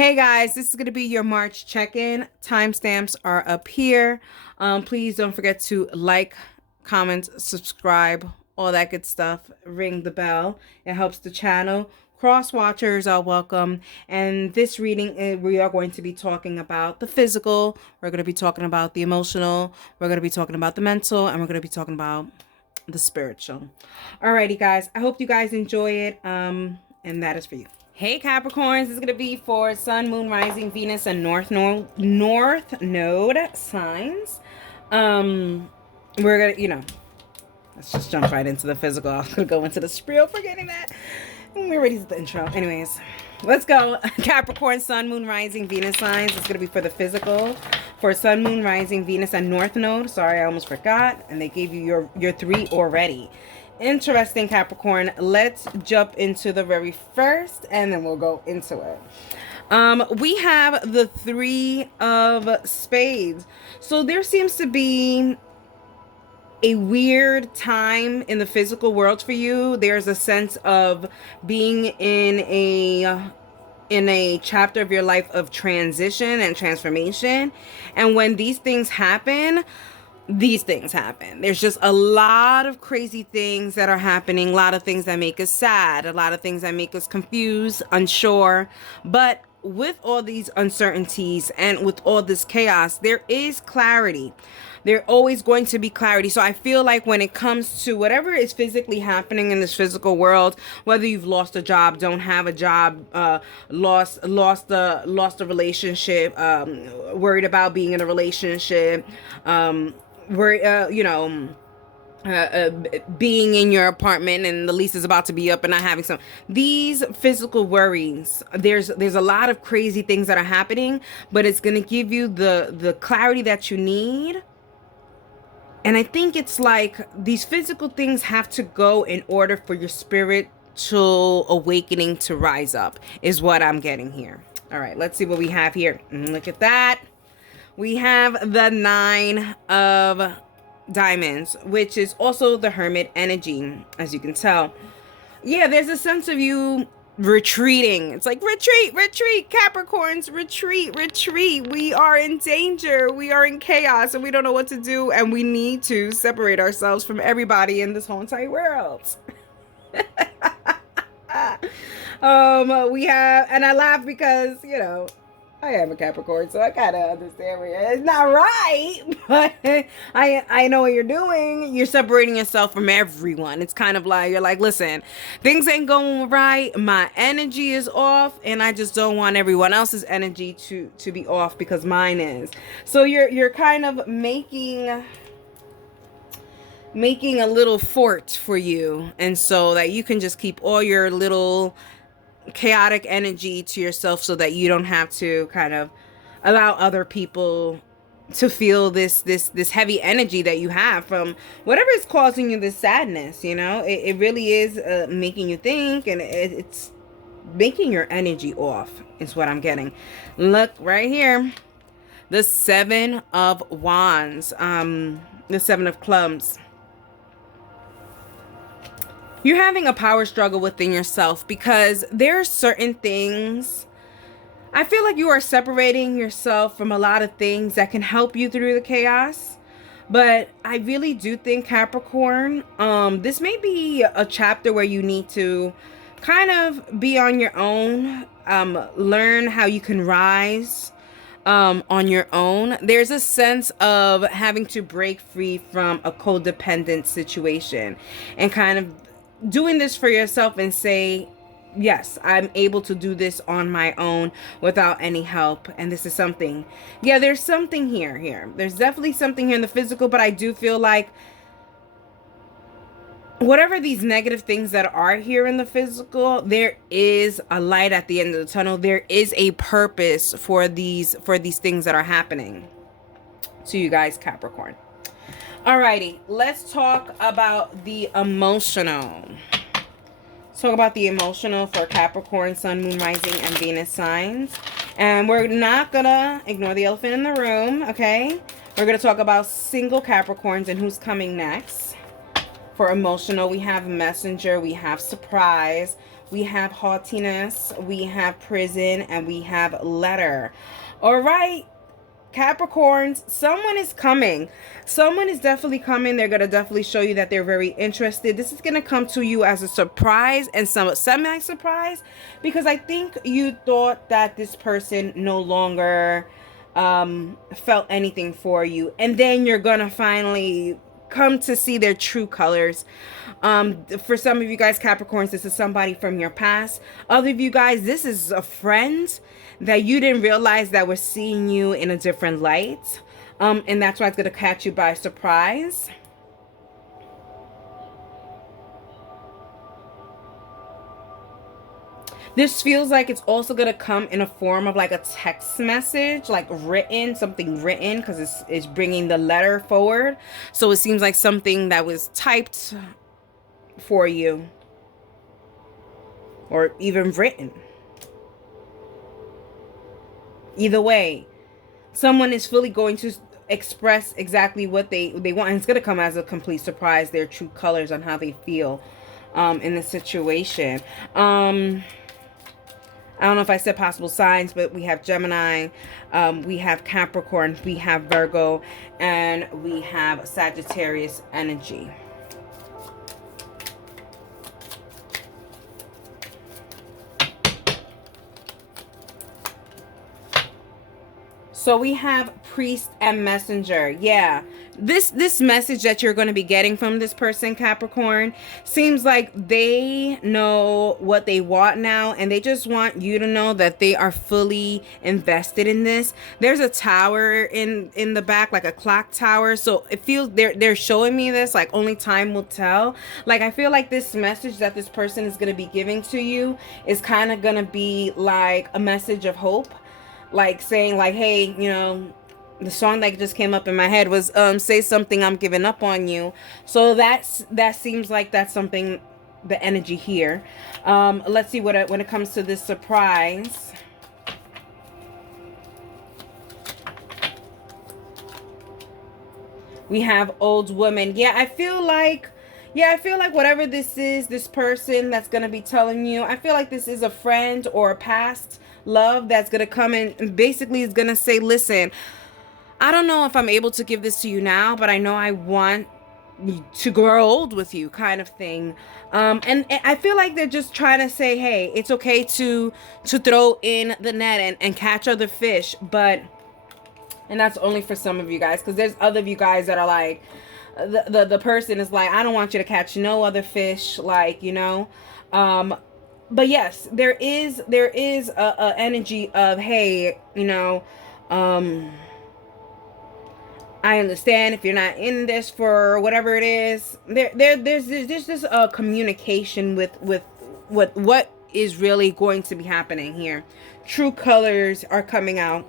Hey guys, this is going to be your March check-in. Timestamps are up here. Please don't forget to like, comment, subscribe, all that good stuff. Ring the bell. It helps the channel. Cross watchers are welcome. And this reading, we are going to be talking about the physical. We're going to be talking about the emotional. We're going to be talking about the mental. And we're going to be talking about the spiritual. Alrighty, guys. I hope you guys enjoy it. And that is for you. Hey Capricorns, this is going to be for Sun, Moon, Rising, Venus, and North Node signs. We're going to, let's just jump right into the physical. I'm going to go into the spiel, forgetting that. We're ready for the intro. Anyways, let's go. Capricorn, Sun, Moon, Rising, Venus signs. It's going to be for the physical. For Sun, Moon, Rising, Venus, and North Node. Sorry, I almost forgot. And they gave you your three already. Interesting, Capricorn. Let's jump into the very first and then we'll go into it. We have the Three of Spades. So there seems to be a weird time in the physical world for you. There's a sense of being in a chapter of your life of transition and transformation. And when these things happen, there's just a lot of crazy things that are happening, a lot of things that make us sad, a lot of things that make us confused, unsure. But with all these uncertainties and with all this chaos, there is clarity. There's always going to be clarity. So I feel like when it comes to whatever is physically happening in this physical world, whether you've lost a job, don't have a job, lost a relationship, worried about being in a relationship, being in your apartment and the lease is about to be up and not having some these physical worries, there's a lot of crazy things that are happening, but it's going to give you the clarity that you need. And I think it's like these physical things have to go in order for your spiritual awakening to rise up, is what I'm getting here. All right, let's see what we have here. Look at that. We have the Nine of Diamonds, which is also the Hermit energy, as you can tell. Yeah, there's a sense of you retreating. It's like retreat, Capricorns, retreat. We are in danger. We are in chaos and we don't know what to do. And we need to separate ourselves from everybody in this whole entire world. We have, and I laugh because, I am a Capricorn, so I kind of understand where it's not right, but I know what you're doing. You're separating yourself from everyone. It's kind of like, you're like, listen, things ain't going right. My energy is off, and I just don't want everyone else's energy to be off because mine is. So you're kind of making a little fort for you, and so that you can just keep all your little chaotic energy to yourself so that you don't have to kind of allow other people to feel this heavy energy that you have from whatever is causing you this sadness. It really is making you think, and it's making your energy off is what I'm getting. Look right here, the Seven of Wands, the Seven of Clubs. You're having a power struggle within yourself because there are certain things. I feel like you are separating yourself from a lot of things that can help you through the chaos. But I really do think, Capricorn, this may be a chapter where you need to kind of be on your own, learn how you can rise on your own. There's a sense of having to break free from a codependent situation and kind of doing this for yourself and say, yes, I'm able to do this on my own without any help. And this is something, there's something here. There's definitely something here in the physical, but I do feel like whatever these negative things that are here in the physical, there is a light at the end of the tunnel. There is a purpose for these things that are happening to you guys, Capricorn. Alrighty, let's talk about the emotional. Let's talk about the emotional for Capricorn, Sun, Moon, Rising, and Venus signs. And we're not gonna ignore the elephant in the room, okay? We're gonna talk about single Capricorns and who's coming next. For emotional, we have Messenger, we have Surprise. we have haughtiness, we have prison, and we have letter. All right, Capricorns, someone is coming. Someone is definitely coming. They're going to definitely show you that they're very interested. This is going to come to you as a surprise and some semi-surprise, because I think you thought that this person no longer felt anything for you. And then you're going to finally come to see their true colors. For some of you guys, Capricorns, this is somebody from your past. Other of you guys, this is a friend that you didn't realize that was seeing you in a different light. And that's why it's going to catch you by surprise. This feels like it's also going to come in a form of like a text message, like written, something written, because it's bringing the letter forward. So it seems like something that was typed for you or even written. Either way, someone is fully going to express exactly what they want, and it's going to come as a complete surprise, their true colors on how they feel in the situation. I don't know if I said possible signs, but we have Gemini, we have Capricorn, we have Virgo, and we have Sagittarius energy. So we have priest and messenger. Yeah. This message that you're going to be getting from this person, Capricorn, seems like they know what they want now, and they just want you to know that they are fully invested in this. There's a tower in the back, like a clock tower. So it feels they're showing me this, like only time will tell. Like I feel like this message that this person is going to be giving to you is kind of going to be like a message of hope. Like saying like, hey, you know, the song that just came up in my head was say something, I'm giving up on you. So that seems like that's something, the energy here. Let's see what when it comes to this surprise. We have old woman. Yeah, I feel like whatever this is, this person that's going to be telling you, I feel like this is a friend or a past love that's going to come in and basically is going to say, listen, I don't know if I'm able to give this to you now, but I know I want to grow old with you, kind of thing. And I feel like they're just trying to say, hey, it's okay to throw in the net and catch other fish, but, and that's only for some of you guys, because there's other of you guys that are like, the person is like, I don't want you to catch no other fish, like, you know. But yes, there is a energy of, hey, you know, I understand if you're not in this for whatever it is. There's just a communication with what is really going to be happening here. True colors are coming out.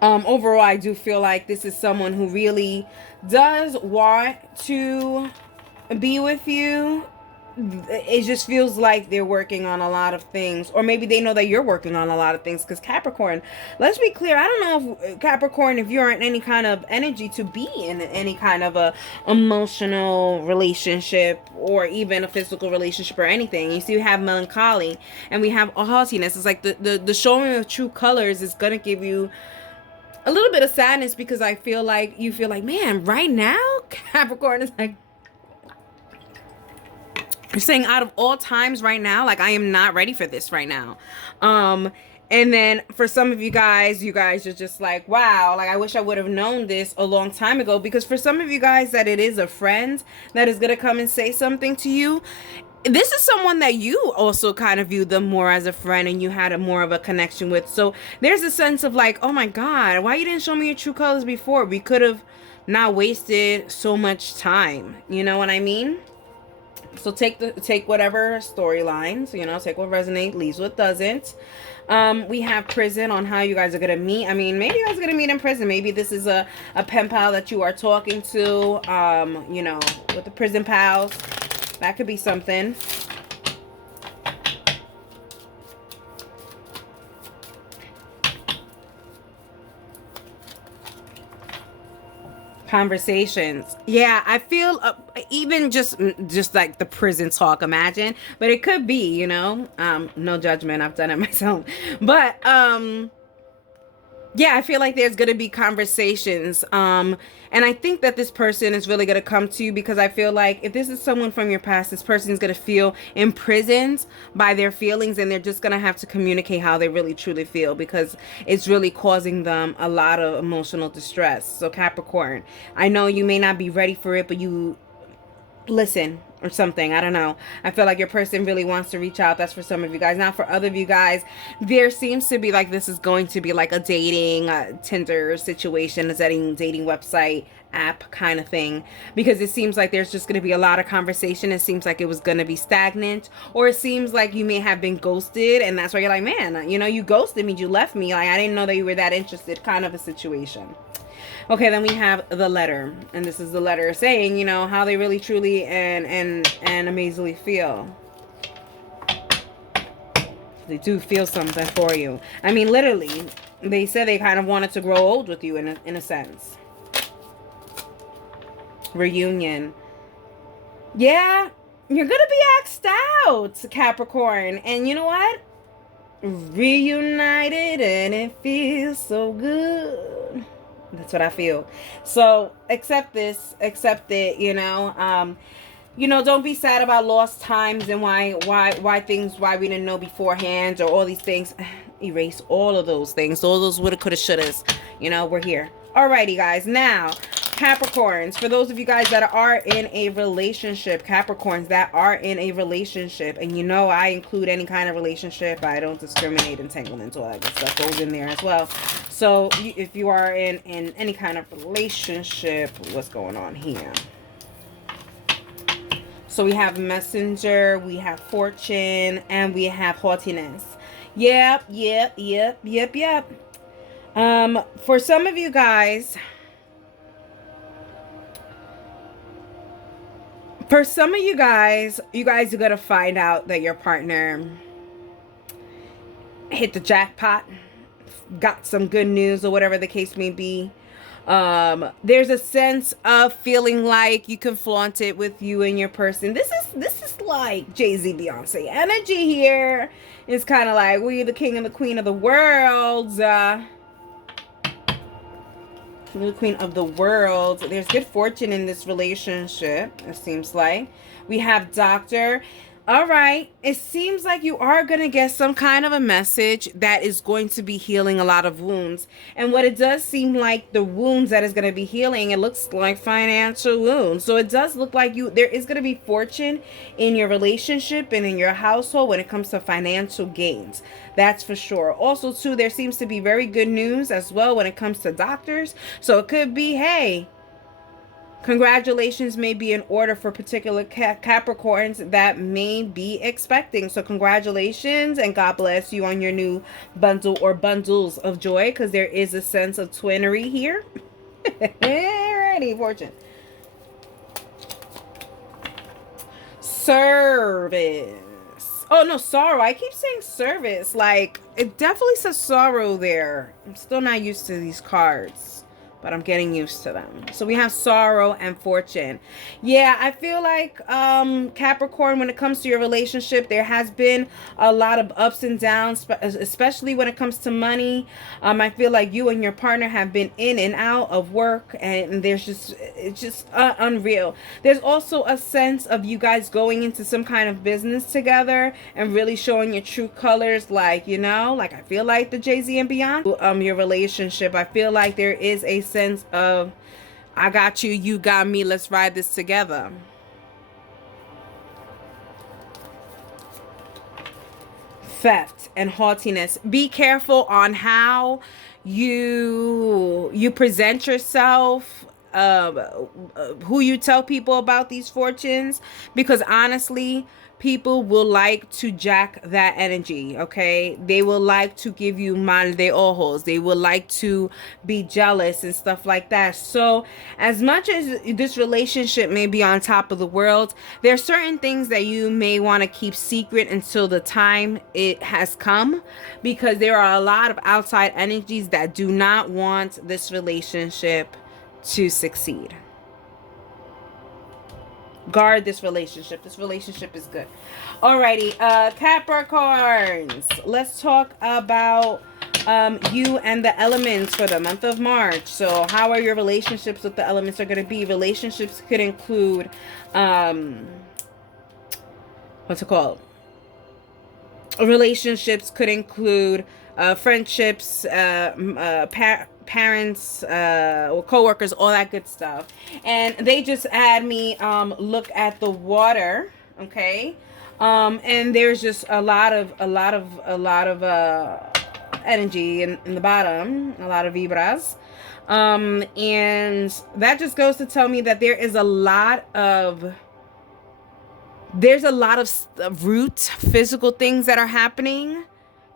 Overall, I do feel like this is someone who really does want to be with you. It just feels like they're working on a lot of things, or maybe they know that you're working on a lot of things, because Capricorn, let's be clear, I don't know if Capricorn, if you're in any kind of energy to be in any kind of a emotional relationship or even a physical relationship or anything. You see, we have melancholy and we have haughtiness. It's like the showing of true colors is gonna give you a little bit of sadness, because I feel like you feel like, man, right now Capricorn is like, you're saying out of all times right now, like, I am not ready for this right now. And then for some of you guys are just like, wow, like, I wish I would have known this a long time ago. Because for some of you guys that it is a friend that is going to come and say something to you, this is someone that you also kind of view them more as a friend and you had a more of a connection with. So there's a sense of like, oh my God, why you didn't show me your true colors before? We could have not wasted so much time. You know what I mean? So take whatever storylines, you know, take what resonates, leaves what doesn't. We have prison on how you guys are gonna meet. I mean, maybe you guys are gonna meet in prison. Maybe this is a pen pal that you are talking to, you know, with the prison pals. That could be something. Conversations. Yeah, I feel even just like the prison talk, imagine, but it could be, no judgment. I've done it myself. But yeah, I feel like there's going to be conversations. And I think that this person is really going to come to you, because I feel like if this is someone from your past, this person is going to feel imprisoned by their feelings, and they're just going to have to communicate how they really truly feel, because it's really causing them a lot of emotional distress. So Capricorn, I know you may not be ready for it, but you listen or something. I don't know. I feel like your person really wants to reach out. That's for some of you guys. Now for other of you guys, there seems to be like this is going to be like a dating Tinder situation, a dating website app kind of thing, because it seems like there's just going to be a lot of conversation. It seems like it was going to be stagnant, or it seems like you may have been ghosted, and that's why you're like, man, you ghosted me, you left me, like I didn't know that you were that interested, kind of a situation. Okay, then we have the letter, and this is the letter saying, how they really, truly, and amazingly feel. They do feel something for you. I mean, literally, they said they kind of wanted to grow old with you in a sense. Reunion. Yeah, you're gonna be asked out, Capricorn, and you know what? Reunited, and it feels so good. That's what I feel. So accept this, accept it, don't be sad about lost times and why we didn't know beforehand, or all these things. Erase all of those things, all those woulda, coulda, shouldas. We're here. Alrighty, guys. Now, Capricorns, for those of you guys that are in a relationship, Capricorns that are in a relationship, and I include any kind of relationship. I don't discriminate, entanglements, all that good stuff goes in there as well. So if you are in any kind of relationship, what's going on here? So we have Messenger, we have Fortune, and we have Haughtiness. Yep. For some of you guys, you guys are gonna find out that your partner hit the jackpot, got some good news, or whatever the case may be. There's a sense of feeling like you can flaunt it with you and your person. This is like Jay-Z, Beyonce energy here. It's kind of like we're the king and the queen of the world. The queen of the world. There's good fortune in this relationship, it seems like. We have Doctor. All right. It seems like you are going to get some kind of a message that is going to be healing a lot of wounds. And what it does seem like, the wounds that is going to be healing, it looks like financial wounds. So it does look like there is going to be fortune in your relationship and in your household when it comes to financial gains. That's for sure. Also, too, there seems to be very good news as well when it comes to doctors. So it could be, hey, congratulations may be in order for particular Capricorns that may be expecting. So congratulations, and God bless you on your new bundle or bundles of joy, because there is a sense of twinnery here. Alrighty, Fortune. Service. Oh, no, sorrow. I keep saying service. Like, it definitely says sorrow there. I'm still not used to these cards, but I'm getting used to them. So we have sorrow and fortune. Yeah, I feel like Capricorn, when it comes to your relationship, there has been a lot of ups and downs, especially when it comes to money. I feel like you and your partner have been in and out of work, and it's just unreal. There's also a sense of you guys going into some kind of business together and really showing your true colors, like I feel like the Jay-Z and Beyonce your relationship. I feel like there is a sense of, I got you, you got me, let's ride this together. Theft and haughtiness. Be careful on how you present yourself, who you tell people about these fortunes, because honestly, people will like to jack that energy, okay? They will like to give you mal de ojos. They will like to be jealous and stuff like that. So as much as this relationship may be on top of the world, there are certain things that you may want to keep secret until the time it has come, because there are a lot of outside energies that do not want this relationship to succeed. Guard this relationship. This relationship is good. Alrighty, Capricorns. Let's talk about you and the elements for the month of March. So how are your relationships with the elements are going to be? Relationships could include, what's it called? Relationships could include friendships, parents, or co-workers, all that good stuff. And they just had me look at the water, okay? And there's just a lot of energy in the bottom, a lot of vibras. And that just goes to tell me that there's a lot of root physical things that are happening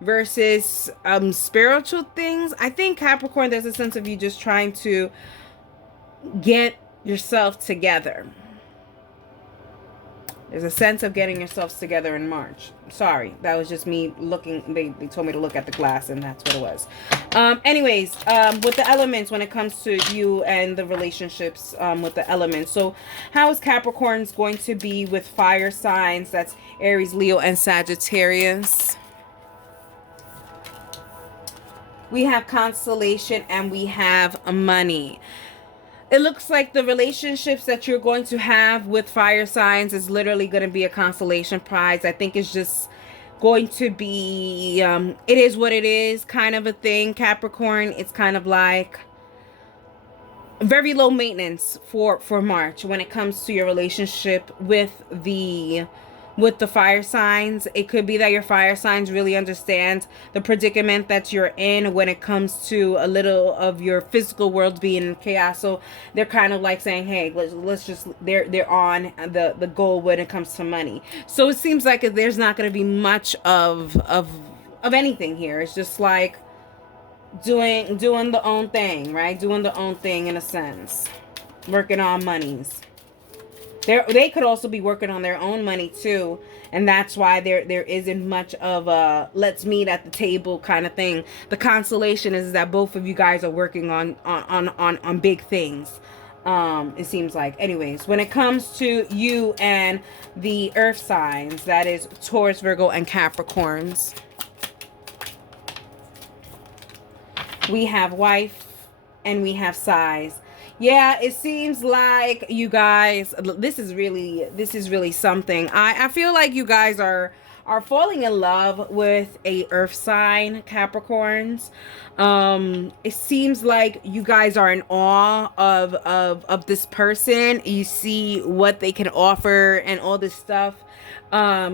versus spiritual things. I think Capricorn, there's a sense of you just trying to get yourself together. There's a sense of getting yourselves together in March. Sorry, that was just me looking. They told me to look at the glass, and that's what it was. Anyways, with the elements, when it comes to you and the relationships with the elements. So how is Capricorn's going to be with fire signs? That's Aries, Leo, and Sagittarius. We have constellation and we have money. It looks like the relationships that you're going to have with fire signs is literally going to be a constellation prize. I think it's just going to be, it is what it is kind of a thing, Capricorn. It's kind of like very low maintenance for March when it comes to your relationship with the fire signs. It could be that your fire signs really understand the predicament that you're in when it comes to a little of your physical world being in chaos. So they're kind of like saying, hey, let's just, they're on the goal when it comes to money. So it seems like there's not going to be much of anything here. It's just like doing the own thing, right? Doing the own thing in a sense. Working on monies. They could also be working on their own money too, and that's why there isn't much of a let's meet at the table kind of thing. The consolation is that both of you guys are working on big things. It seems like. Anyways, when it comes to you and the earth signs, that is Taurus, Virgo, and Capricorns. We have wife and we have size. Yeah, it seems like you guys, this is really something. I feel like you guys are falling in love with a earth sign, Capricorns. It seems like you guys are in awe of this person. You see what they can offer and all this stuff.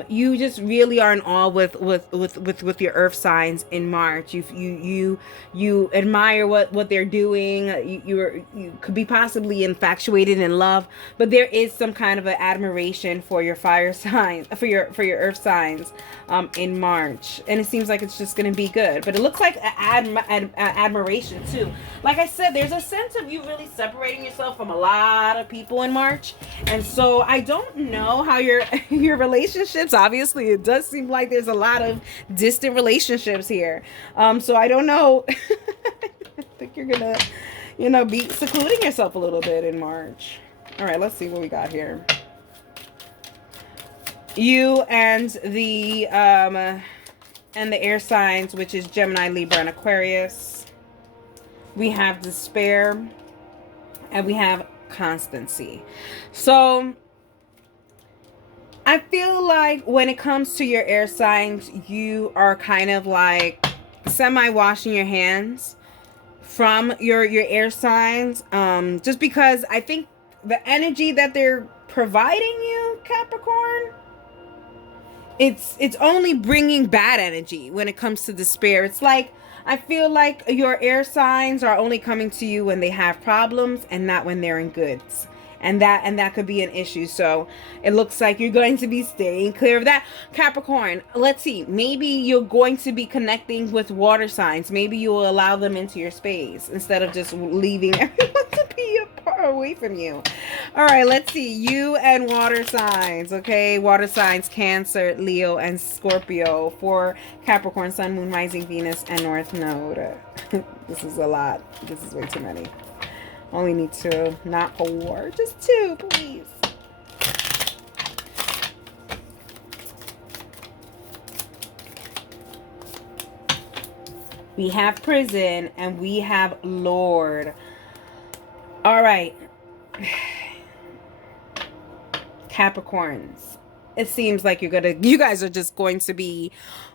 You just really are in awe with your earth signs in March. You admire what they're doing. You could be possibly infatuated in love, but there is some kind of an admiration for your fire signs, for your earth signs in March, and it seems like it's just going to be good. But it looks like admiration too. Like I said, there's a sense of you really separating yourself from a lot of people in March, and so I don't know how your relationships, obviously it does seem like there's a lot of distant relationships here, so I don't know. I think you're gonna be secluding yourself a little bit in March. All right, let's see what we got here. You and the air signs, which is Gemini, Libra, and Aquarius. We have despair and we have constancy. So I feel like when it comes to your air signs, you are kind of like semi-washing your hands from your air signs. Just because I think the energy that they're providing you, Capricorn, it's only bringing bad energy when it comes to despair. It's like, I feel like your air signs are only coming to you when they have problems and not when they're in goods. And that could be an issue. So it looks like you're going to be staying clear of that. Capricorn, let's see. Maybe you're going to be connecting with water signs. Maybe you will allow them into your space instead of just leaving everyone to be away from you. All right, let's see. You and water signs, okay? Water signs, Cancer, Leo, and Scorpio for Capricorn, Sun, Moon, Rising, Venus, and North Node. This is a lot. This is way too many. Only need 2, not 4. Just 2, please. We have prison and we have Lord. All right. Capricorns. It seems like you guys are just going to be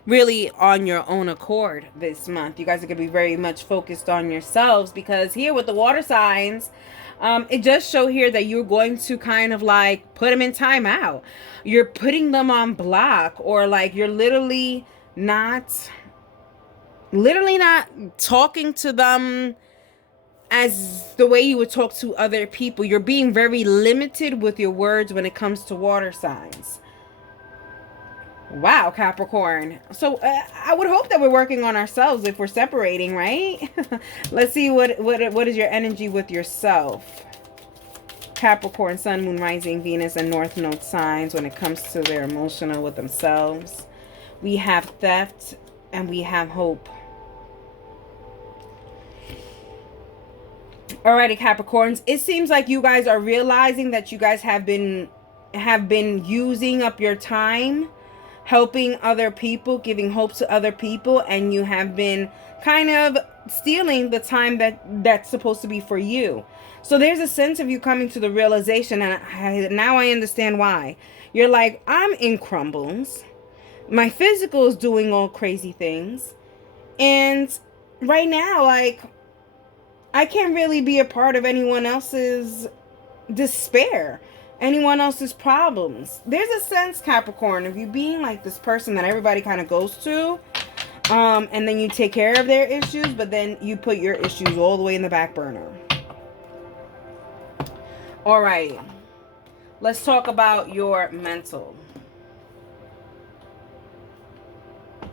really on your own accord this month. You guys are going to be very much focused on yourselves, because here with the water signs, it does show here that you're going to kind of like put them in timeout. You're putting them on block, or like you're literally not talking to them as the way you would talk to other people. You're being very limited with your words when it comes to water signs. Wow, Capricorn. So I would hope that we're working on ourselves if we're separating, right? Let's see what is your energy with yourself. Capricorn, Sun, Moon, Rising, Venus, and North Node signs when it comes to their emotional with themselves. We have theft and we have hope. Alrighty, Capricorns. It seems like you guys are realizing that you guys have been using up your time helping other people, giving hope to other people, and you have been kind of stealing the time that's supposed to be for you. So there's a sense of you coming to the realization, and now I understand why. You're like, I'm in crumbles. My physical is doing all crazy things. And right now, like, I can't really be a part of anyone else's despair, anyone else's problems. There's a sense, Capricorn, of you being like this person that everybody kind of goes to, and then you take care of their issues, but then you put your issues all the way in the back burner. All right, let's talk about your mental.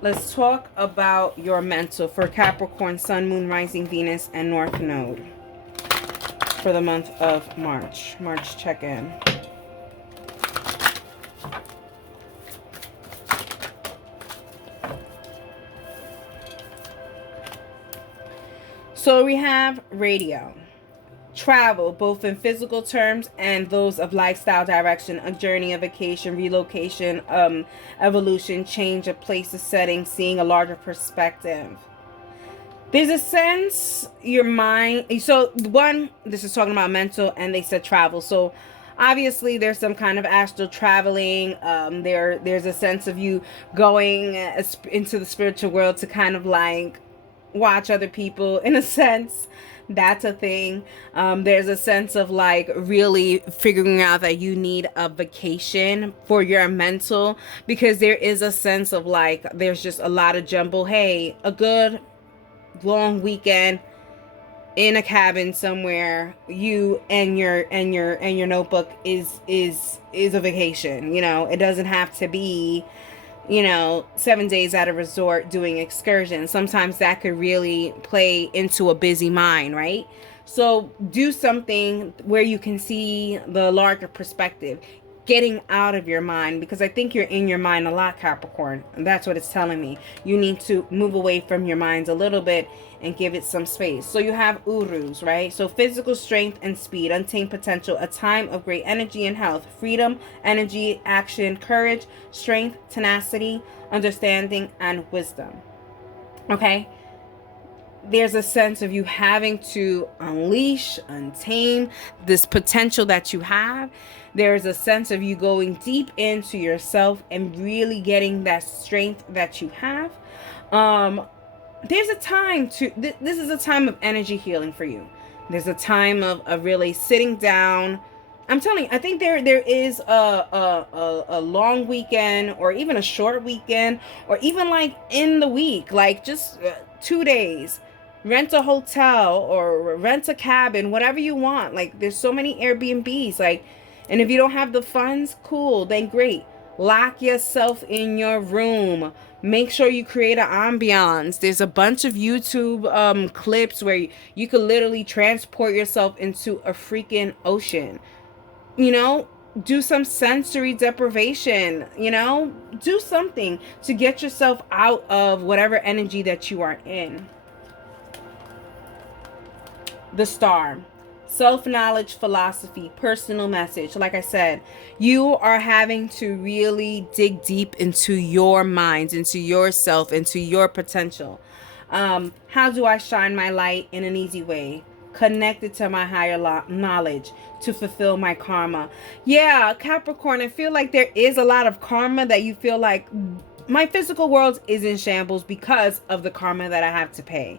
Let's talk about your mental for Capricorn, Sun, Moon, Rising, Venus, and North Node for the month of March. March check-in. So we have radio, travel, both in physical terms and those of lifestyle direction, a journey, a vacation, relocation, evolution, change of place, a setting, seeing a larger perspective. There's a sense your mind, so one, this is talking about mental, and they said travel. So obviously there's some kind of astral traveling. There's a sense of you going into the spiritual world to kind of like watch other people, in a sense. That's a thing. There's a sense of like really figuring out that you need a vacation for your mental, because there is a sense of like there's just a lot of jumble. Hey, a good long weekend in a cabin somewhere, you and your notebook is a vacation. You know, it doesn't have to be, 7 days at a resort doing excursions. Sometimes that could really play into a busy mind, right? So do something where you can see the larger perspective, getting out of your mind, because I think you're in your mind a lot, Capricorn. And that's what it's telling me. You need to move away from your minds a little bit and give it some space. So you have Urus, right? So physical strength and speed, untamed potential, a time of great energy and health, freedom, energy, action, courage, strength, tenacity, understanding, and wisdom. Okay? There's a sense of you having to unleash, untame this potential that you have. There's a sense of you going deep into yourself and really getting that strength that you have. There's a time to, this is a time of energy healing for you. There's a time of really sitting down. I'm telling you, I think there is a long weekend, or even a short weekend, or even like in the week, like just 2 days. Rent a hotel or rent a cabin, whatever you want. Like there's so many Airbnbs, like, and if you don't have the funds, cool, then great. Lock yourself in your room. Make sure you create an ambiance. There's a bunch of YouTube clips where you could literally transport yourself into a freaking ocean. Do some sensory deprivation, do something to get yourself out of whatever energy that you are in. The Star. self-knowledge, philosophy, personal message. Like I said, you are having to really dig deep into your minds, into yourself, into your potential. How do I shine my light in an easy way? Connected to my higher knowledge to fulfill my karma. Yeah, Capricorn, I feel like there is a lot of karma that you feel like my physical world is in shambles because of the karma that I have to pay.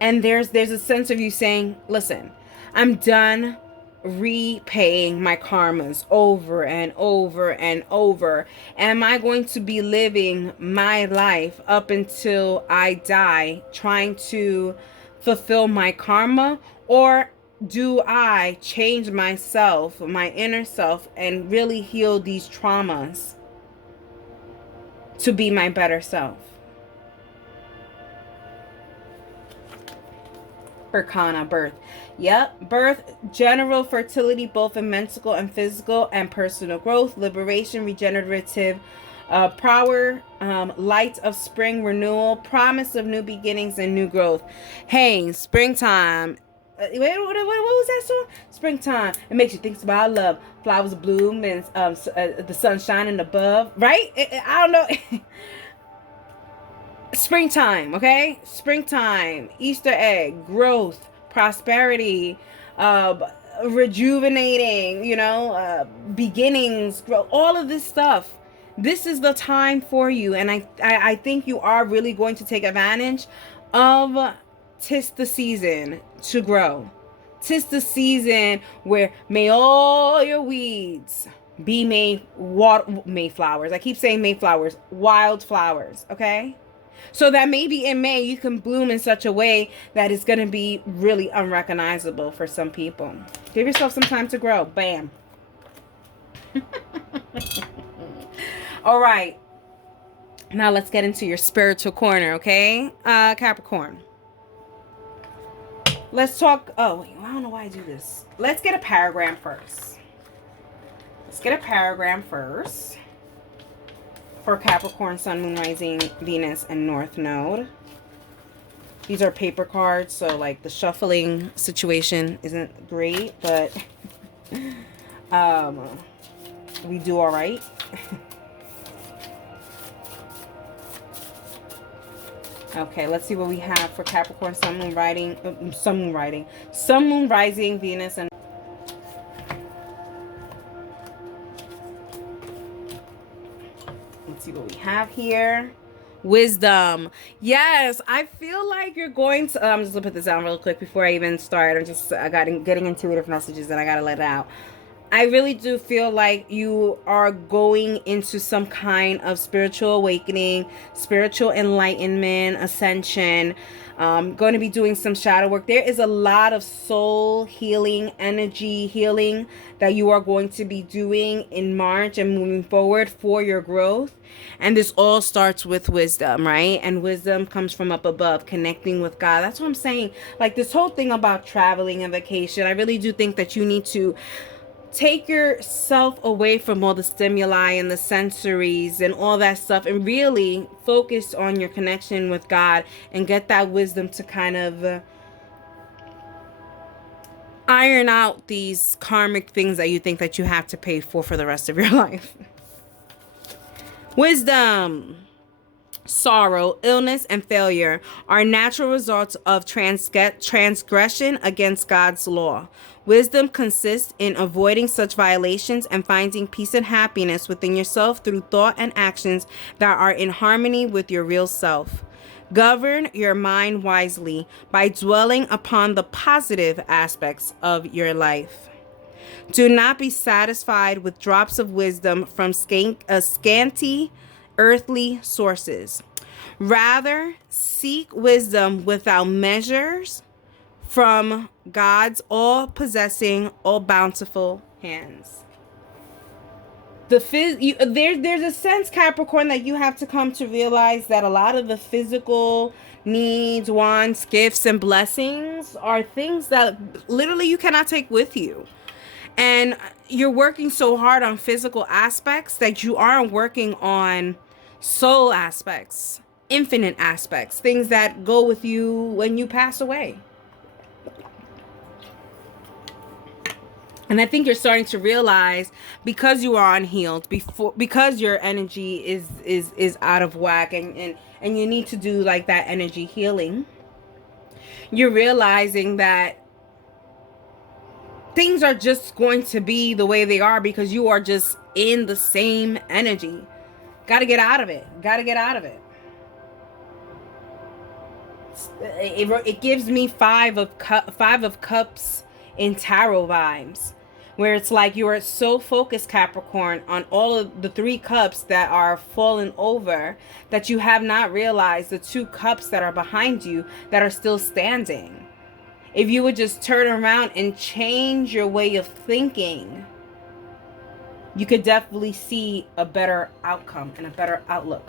And there's a sense of you saying, listen, I'm done repaying my karmas over and over and over. Am I going to be living my life up until I die trying to fulfill my karma? Or do I change myself, my inner self, and really heal these traumas to be my better self? Arcana, birth. Yep, birth, general fertility, both in mental and physical, and personal growth, liberation, regenerative power, light of spring, renewal, promise of new beginnings and new growth. Hey, springtime. Wait, what was that song? Springtime. It makes you think about love. Flowers bloom and the sun shining above. Right? I don't know. Springtime, okay? Springtime, Easter egg, growth, prosperity, rejuvenating, beginnings, growth, all of this stuff. This is the time for you. And I think you are really going to take advantage of 'tis the season to grow. 'Tis the season where may all your weeds be Mayflowers. I keep saying Mayflowers, wildflowers, okay? So that maybe in May you can bloom in such a way that it's going to be really unrecognizable for some people. Give yourself some time to grow. Bam. All right. Now let's get into your spiritual corner, okay? Capricorn. Let's talk. Oh, wait, I don't know why I do this. Let's get a paragram first. For Capricorn, Sun, Moon, Rising, Venus, and North Node. These are paper cards, so like the shuffling situation isn't great, but we do all right. Okay, let's see what we have for Capricorn, Sun, Moon, Rising, Venus, and let's see what we have here. Wisdom. Yes, I feel like you're going to. I'm just gonna put this down real quick before I even start. I got getting intuitive messages and I gotta let it out. I really do feel like you are going into some kind of spiritual awakening, spiritual enlightenment, ascension. Going to be doing some shadow work. There is a lot of soul healing, energy healing that you are going to be doing in March and moving forward for your growth. And this all starts with wisdom, right? And wisdom comes from up above, connecting with God. That's what I'm saying. Like this whole thing about traveling and vacation, I really do think that you need to take yourself away from all the stimuli and the sensories and all that stuff and really focus on your connection with God and get that wisdom to kind of iron out these karmic things that you think that you have to pay for the rest of your life. Wisdom. Sorrow, illness, and failure are natural results of transgression against God's law. Wisdom consists in avoiding such violations and finding peace and happiness within yourself through thought and actions that are in harmony with your real self. Govern your mind wisely by dwelling upon the positive aspects of your life. Do not be satisfied with drops of wisdom from scanty earthly sources. Rather, seek wisdom without measures from God's all-possessing, all-bountiful hands. There's a sense, Capricorn, that you have to come to realize that a lot of the physical needs, wants, gifts, and blessings are things that literally you cannot take with you. And you're working so hard on physical aspects that you aren't working on soul aspects, infinite aspects, things that go with you when you pass away. And I think you're starting to realize, because you are unhealed, because your energy is out of whack, and you need to do like that energy healing. You're realizing that things are just going to be the way they are because you are just in the same energy. Got to get out of it. Got to get out of it. It gives me five of cups in tarot vibes, where it's like you are so focused, Capricorn, on all of the 3 cups that are fallen over, that you have not realized the 2 cups that are behind you that are still standing. If you would just turn around and change your way of thinking, you could definitely see a better outcome and a better outlook.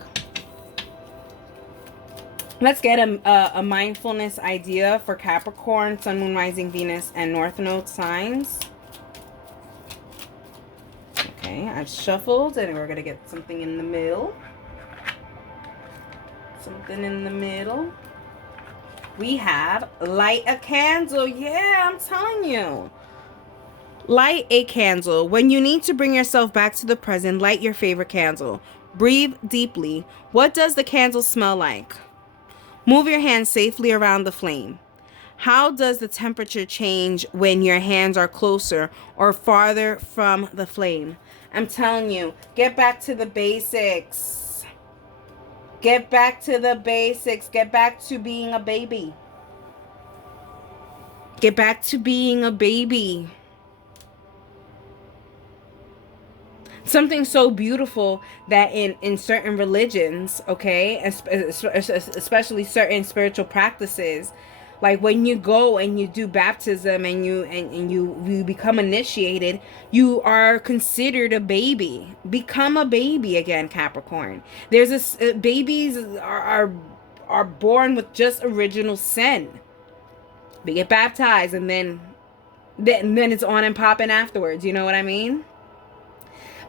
Let's get a mindfulness idea for Capricorn, Sun, Moon, Rising, Venus, and North Node signs. Okay, I've shuffled, and we're going to get something in the middle. Something in the middle. We have light a candle. Yeah, I'm telling you. Light a candle. When you need to bring yourself back to the present, light your favorite candle. Breathe deeply. What does the candle smell like? Move your hands safely around the flame. How does the temperature change when your hands are closer or farther from the flame? I'm telling you, get back to the basics. Get back to the basics. Get back to being a baby. Get back to being a baby. Something so beautiful that in certain religions, okay, especially certain spiritual practices, like when you go and you do baptism and you become initiated, you are considered a baby. Become a baby again, Capricorn. There's this babies are born with just original sin. They get baptized and then it's on and popping afterwards. You know what I mean?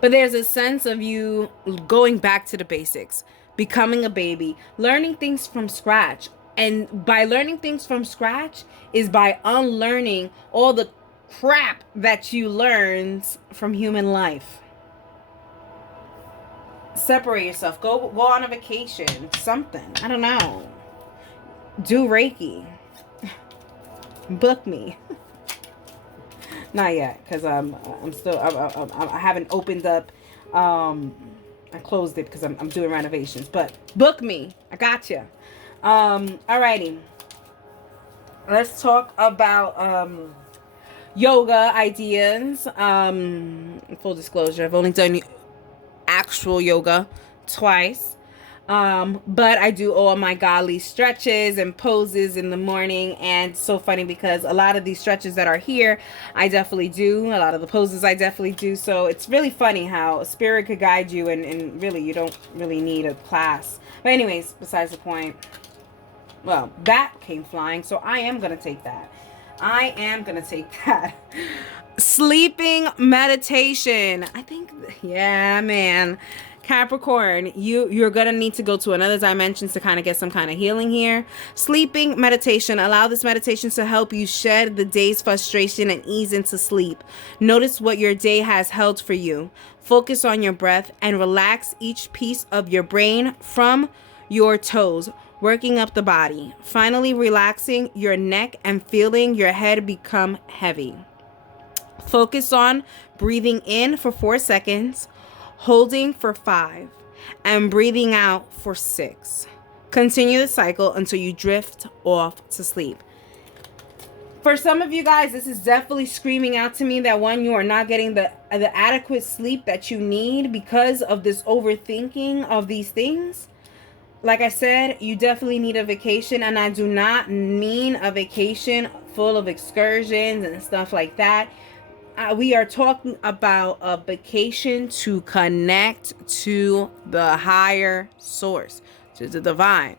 But there's a sense of you going back to the basics, becoming a baby, learning things from scratch. And by learning things from scratch is by unlearning all the crap that you learned from human life. Separate yourself. Go on a vacation. Something. I don't know. Do Reiki. Book me. Not yet, because I haven't opened up. I closed it because I'm doing renovations. But book me. I got you. Alrighty. Let's talk about yoga ideas. Full disclosure, I've only done actual yoga twice. But I do all my godly stretches and poses in the morning, and it's so funny because a lot of these stretches that are here, I definitely do. A lot of the poses I definitely do. So it's really funny how spirit could guide you, and really you don't really need a class. But anyways, besides the point. Well, that came flying, so I am going to take that. I am going to take that. Sleeping meditation. I think, yeah, man. Capricorn, you're going to need to go to another dimension to kind of get some kind of healing here. Sleeping meditation. Allow this meditation to help you shed the day's frustration and ease into sleep. Notice what your day has held for you. Focus on your breath and relax each piece of your brain from your toes, working up the body. Finally, relaxing your neck and feeling your head become heavy. Focus on breathing in for 4 seconds, holding for 5, and breathing out for 6. Continue the cycle until you drift off to sleep. For some of you guys, this is definitely screaming out to me that one, you are not getting the adequate sleep that you need because of this overthinking of these things. Like I said, you definitely need a vacation, and I do not mean a vacation full of excursions and stuff like that. We are talking about a vacation to connect to the higher source, to the divine,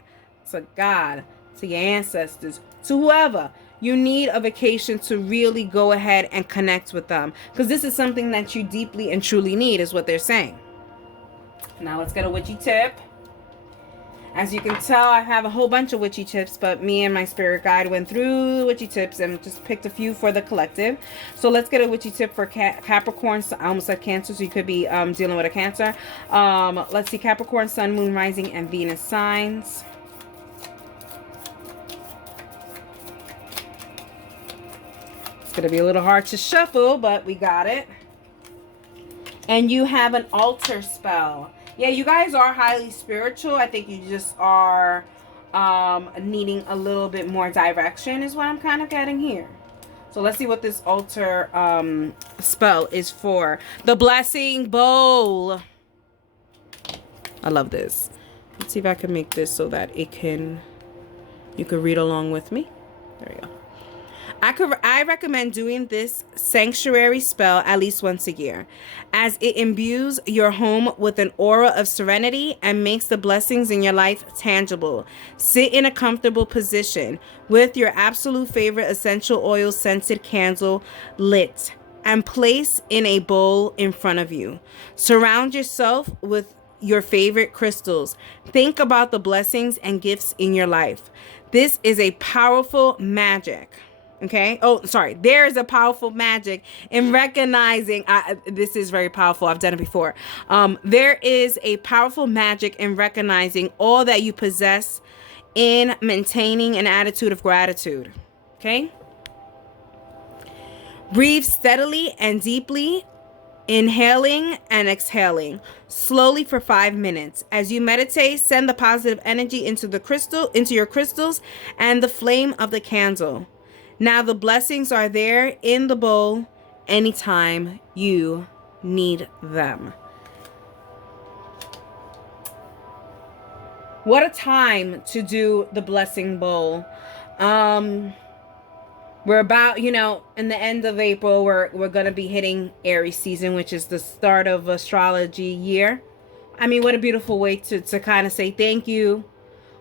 to God, to your ancestors, to whoever. You need a vacation to really go ahead and connect with them, because this is something that you deeply and truly need, is what they're saying. Now let's get a witchy tip. As you can tell, I have a whole bunch of witchy tips, but me and my spirit guide went through the witchy tips and just picked a few for the collective. So let's get a witchy tip for Capricorn. I almost said Cancer, so you could be dealing with a Cancer. Let's see, Capricorn, Sun, Moon, Rising, and Venus signs. It's going to be a little hard to shuffle, but we got it. And you have an altar spell. Yeah, you guys are highly spiritual. I think you just are needing a little bit more direction is what I'm kind of getting here. So let's see what this altar spell is for. The Blessing Bowl. I love this. Let's see if I can make this so that you can read along with me. There you go. I recommend doing this sanctuary spell at least once a year, as it imbues your home with an aura of serenity and makes the blessings in your life tangible. Sit in a comfortable position with your absolute favorite essential oil scented candle lit and place in a bowl in front of you. Surround yourself with your favorite crystals. Think about the blessings and gifts in your life. This is a powerful magic. Okay. Oh, sorry. There is a powerful magic in recognizing. This is very powerful. I've done it before. There is a powerful magic in recognizing all that you possess, in maintaining an attitude of gratitude. Okay. Breathe steadily and deeply, inhaling and exhaling slowly for 5 minutes. As you meditate, send the positive energy into your crystals and the flame of the candle. Now the blessings are there in the bowl anytime you need them. What a time to do the blessing bowl. We're about, in the end of April, we're going to be hitting Aries season, which is the start of astrology year. I mean, what a beautiful way to kind of say thank you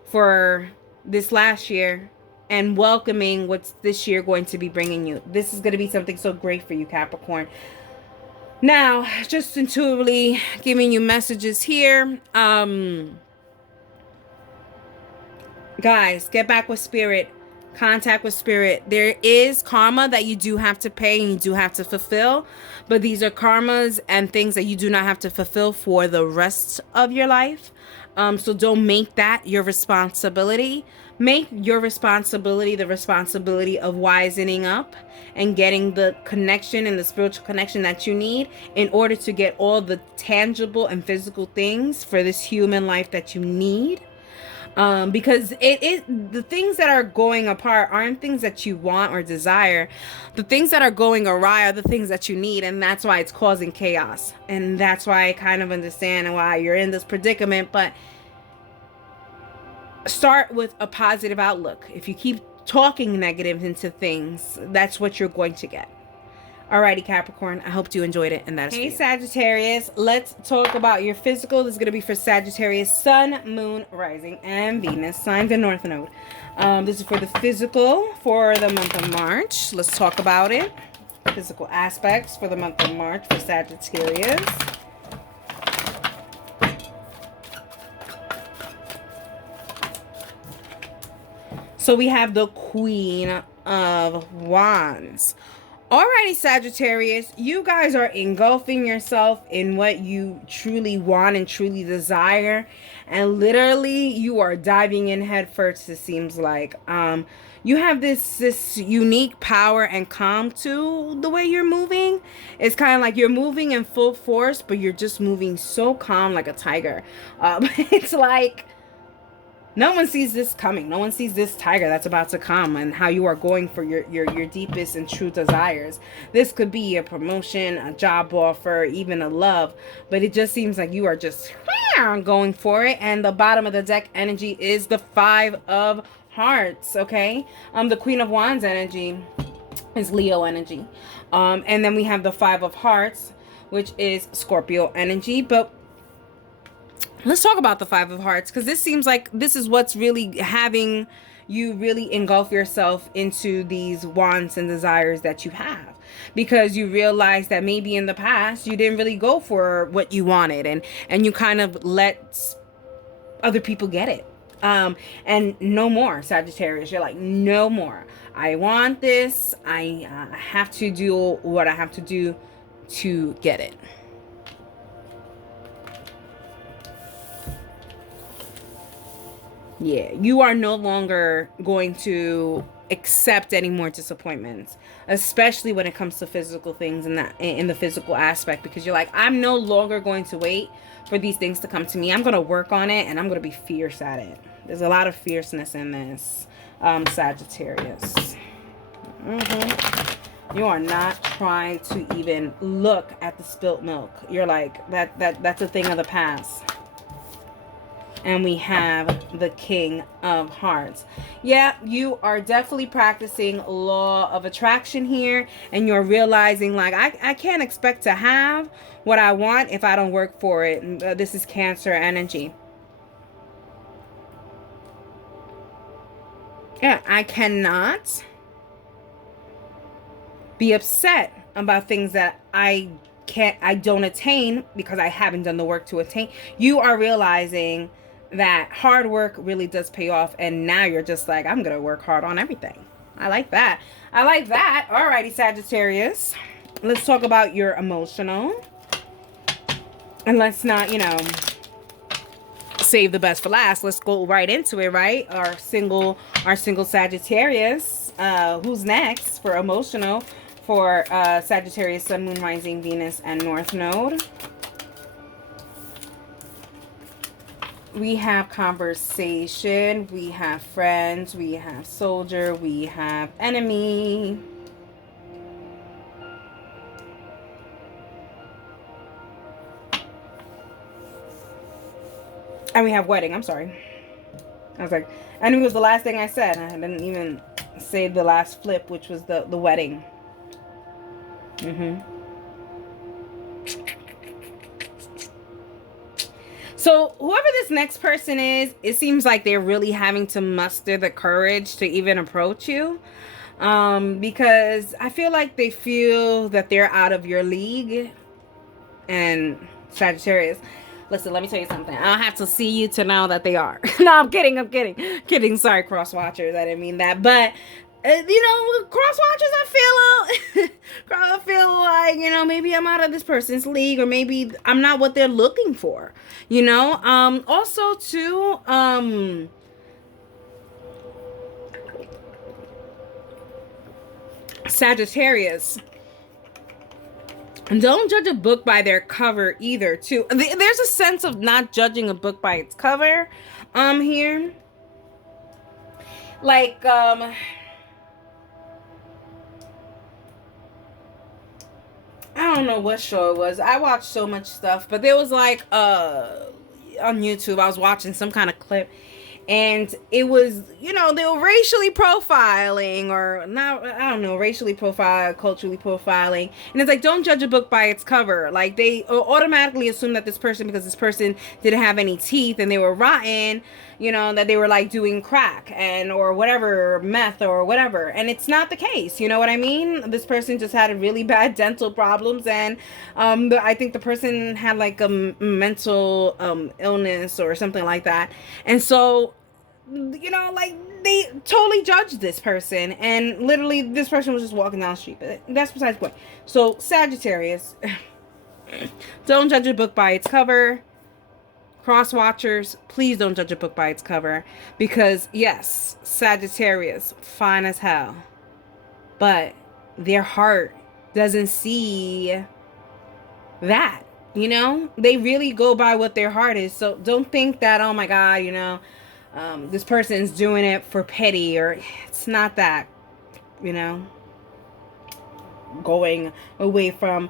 for this last year. And welcoming what's this year going to be bringing you. This is going to be something so great for you, Capricorn. Now, just intuitively giving you messages here. Guys, get back with spirit. Contact with spirit. There is karma that you do have to pay and you do have to fulfill. But these are karmas and things that you do not have to fulfill for the rest of your life. So don't make that your responsibility. Make your responsibility the responsibility of wisening up and getting the connection and the spiritual connection that you need in order to get all the tangible and physical things for this human life that you need. Because the things that are going apart aren't things that you want or desire. The things that are going awry are the things that you need, and that's why it's causing chaos. And that's why I kind of understand why you're in this predicament. But start with a positive outlook. If you keep talking negative into things, that's what you're going to get. Alrighty, Capricorn, I hope you enjoyed it, and that's Hey, Sagittarius, let's talk about your physical. This is going to be for Sagittarius, Sun, Moon, Rising, and Venus, signs and North Node. This is for the physical for the month of March. Let's talk about it. Physical aspects for the month of March for Sagittarius. So we have the Queen of Wands. Alrighty, Sagittarius, you guys are engulfing yourself in what you truly want and truly desire. And literally, you are diving in head first, it seems like. You have this unique power and calm to the way you're moving. It's kind of like you're moving in full force, but you're just moving so calm like a tiger. It's like no one sees this coming. No one sees this tiger that's about to come and how you are going for your deepest and true desires. This could be a promotion, a job offer, even a love. But it just seems like you are just going for it. And the bottom of the deck energy is the 5 of Hearts, okay? The Queen of Wands energy is Leo energy. And then we have the 5 of Hearts, which is Scorpio energy. But let's talk about the 5 of Hearts, because this seems like this is what's really having you really engulf yourself into these wants and desires that you have, because you realize that maybe in the past you didn't really go for what you wanted and you kind of let other people get it. And no more, Sagittarius. You're like, no more. I want this. I have to do what I have to do to get it. Yeah, you are no longer going to accept any more disappointments, especially when it comes to physical things and that in the physical aspect, because you're like, I'm no longer going to wait for these things to come to me. I'm going to work on it, and I'm going to be fierce at it. There's a lot of fierceness in this, Sagittarius. You are not trying to even look at the spilt milk. You're like, that's a thing of the past. And we have the King of Hearts. Yeah, you are definitely practicing law of attraction here. And you're realizing, like, I can't expect to have what I want if I don't work for it. This is Cancer energy. Yeah, I cannot be upset about things that I don't attain because I haven't done the work to attain. You are realizing that hard work really does pay off, and now you're just like, I'm gonna work hard on everything. I like that. I like that. Alrighty, Sagittarius. Let's talk about your emotional. And let's not, save the best for last. Let's go right into it, right? Our single Sagittarius. Who's next for emotional? For Sagittarius, Sun, Moon, Rising, Venus, and North Node. We have conversation, we have friends, we have soldier, we have enemy. And we have wedding. I'm sorry. I was like, enemy was the last thing I said. I didn't even say the last flip, which was the wedding. So whoever this next person is, it seems like they're really having to muster the courage to even approach you. Because I feel like they feel that they're out of your league. And Sagittarius, listen, let me tell you something. I don't have to see you to know that they are. No, I'm kidding. Sorry, cross watchers. I didn't mean that. But cross watchers, I feel like, maybe I'm out of this person's league, or maybe I'm not what they're looking for. Also too, Sagittarius, don't judge a book by their cover either too. There's a sense of not judging a book by its cover here. Like I don't know what show it was. I watched so much stuff, but there was like on YouTube, I was watching some kind of clip, and it was, they were racially profiling, or not, I don't know, racially profile, culturally profiling. And it's like, don't judge a book by its cover. Like, they automatically assume that this person, because this person didn't have any teeth and they were rotten, that they were like doing crack or whatever, meth or whatever. And it's not the case. You know what I mean? This person just had really bad dental problems, and I think the person had like a mental illness or something like that. And so, like, they totally judged this person, and literally this person was just walking down the street. But that's besides the point. So Sagittarius, don't judge a book by its cover. Cross watchers, please don't judge a book by its cover, because yes, Sagittarius, fine as hell, but their heart doesn't see that. They really go by what their heart is. So don't think that, oh my God, this person's doing it for pity, or it's not that. Going away from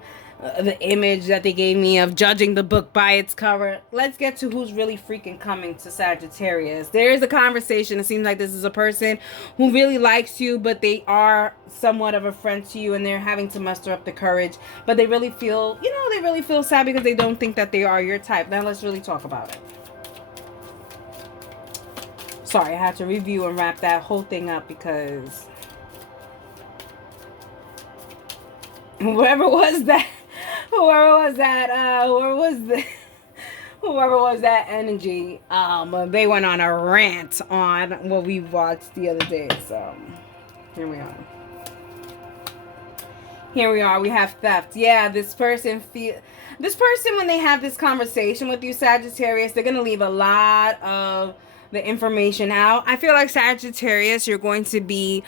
the image that they gave me of judging the book by its cover. Let's get to who's really freaking coming to Sagittarius. There is a conversation. It seems like this is a person who really likes you, but they are somewhat of a friend to you, and they're having to muster up the courage. But they really feel, they really feel sad because they don't think that they are your type. Now let's really talk about it. Sorry, I had to review and wrap that whole thing up because whoever was whoever was that energy, they went on a rant on what we watched the other day. So here we are. Here we are. We have theft. Yeah, this person when they have this conversation with you, Sagittarius, they're gonna leave a lot of the information out. I feel like Sagittarius, you're going to be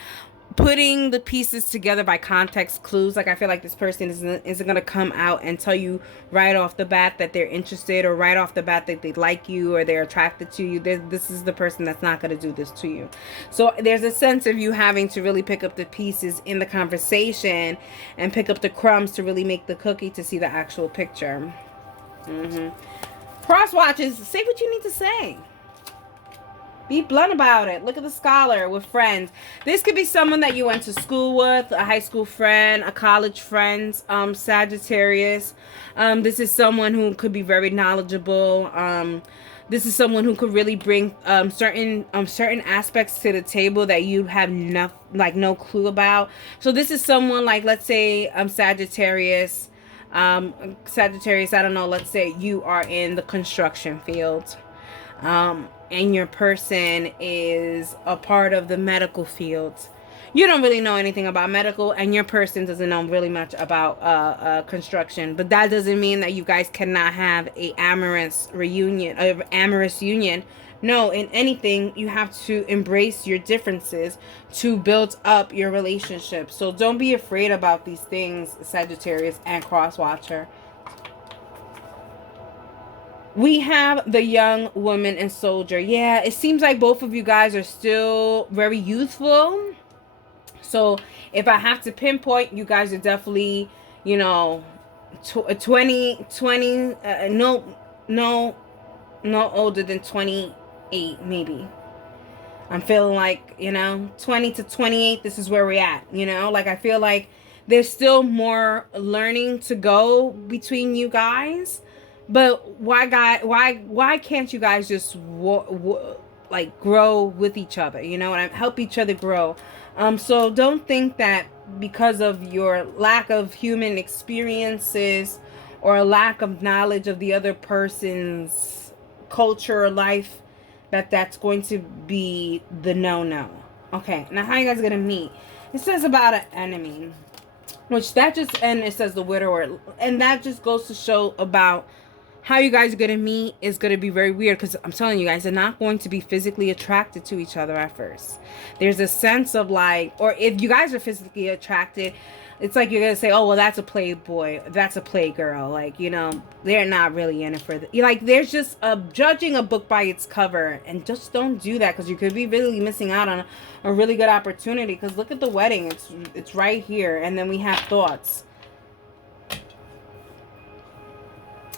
putting the pieces together by context clues. Like, I feel like this person isn't going to come out and tell you right off the bat that they're interested, or right off the bat that they like you or they're attracted to you. This is the person that's not going to do this to you. So there's a sense of you having to really pick up the pieces in the conversation and pick up the crumbs to really make the cookie to see the actual picture. Cross watches, say what you need to say. Be blunt about it. Look at the scholar with friends. This could be someone that you went to school with, a high school friend, a college friend, Sagittarius. This is someone who could be very knowledgeable. This is someone who could really bring certain aspects to the table that you have no clue about. So this is someone like, let's say, Sagittarius. Sagittarius, I don't know, let's say you are in the construction field. And your person is a part of the medical field. You don't really know anything about medical, and your person doesn't know really much about construction. But that doesn't mean that you guys cannot have a amorous union. No, in anything, you have to embrace your differences to build up your relationship. So don't be afraid about these things, Sagittarius and Cross Watcher. We have the young woman and soldier. Yeah, it seems like both of you guys are still very youthful. So if I have to pinpoint, you guys are definitely, you know, 20, no older than 28, maybe. I'm feeling like, 20 to 28, this is where we're at, like I feel like there's still more learning to go between you guys. But why can't you guys just like grow with each other, and help each other grow? So don't think that because of your lack of human experiences or a lack of knowledge of the other person's culture or life, that's going to be the no. Okay, now how you guys gonna meet? It says about an enemy, and it says the widower, and that just goes to show about how you guys are going to meet is going to be very weird, because I'm telling you guys, they're not going to be physically attracted to each other at first. There's a sense of like, or if you guys are physically attracted, it's like you're going to say, oh, well, that's a playboy, that's a playgirl. Like, they're not really in it for like, there's just judging a book by its cover, and just don't do that, because you could be really missing out on a really good opportunity. Because look at the wedding. It's right here. And then we have thoughts.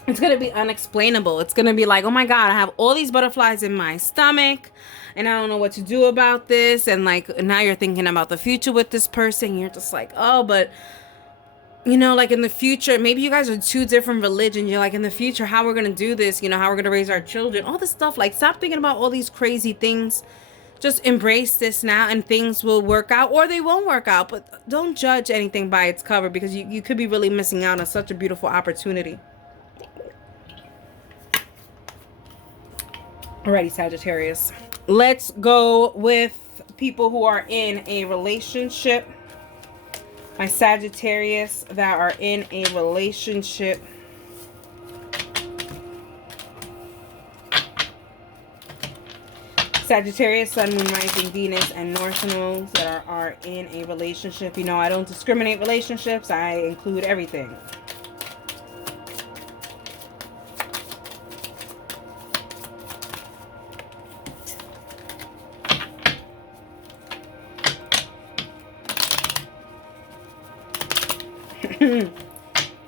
It's going to be unexplainable. It's going to be like, oh my God, I have all these butterflies in my stomach and I don't know what to do about this. And like, now you're thinking about the future with this person. You're just like, oh, but like in the future, maybe you guys are two different religions. You're like, in the future, how we're going to do this, how we're going to raise our children, all this stuff. Like, stop thinking about all these crazy things. Just embrace this now, and things will work out, or they won't work out. But don't judge anything by its cover, because you could be really missing out on such a beautiful opportunity. Alrighty, Sagittarius. Let's go with people who are in a relationship. My Sagittarius that are in a relationship. Sagittarius, Sun, Moon, Rising, Venus, and North Nodes that are in a relationship. I don't discriminate relationships. I include everything.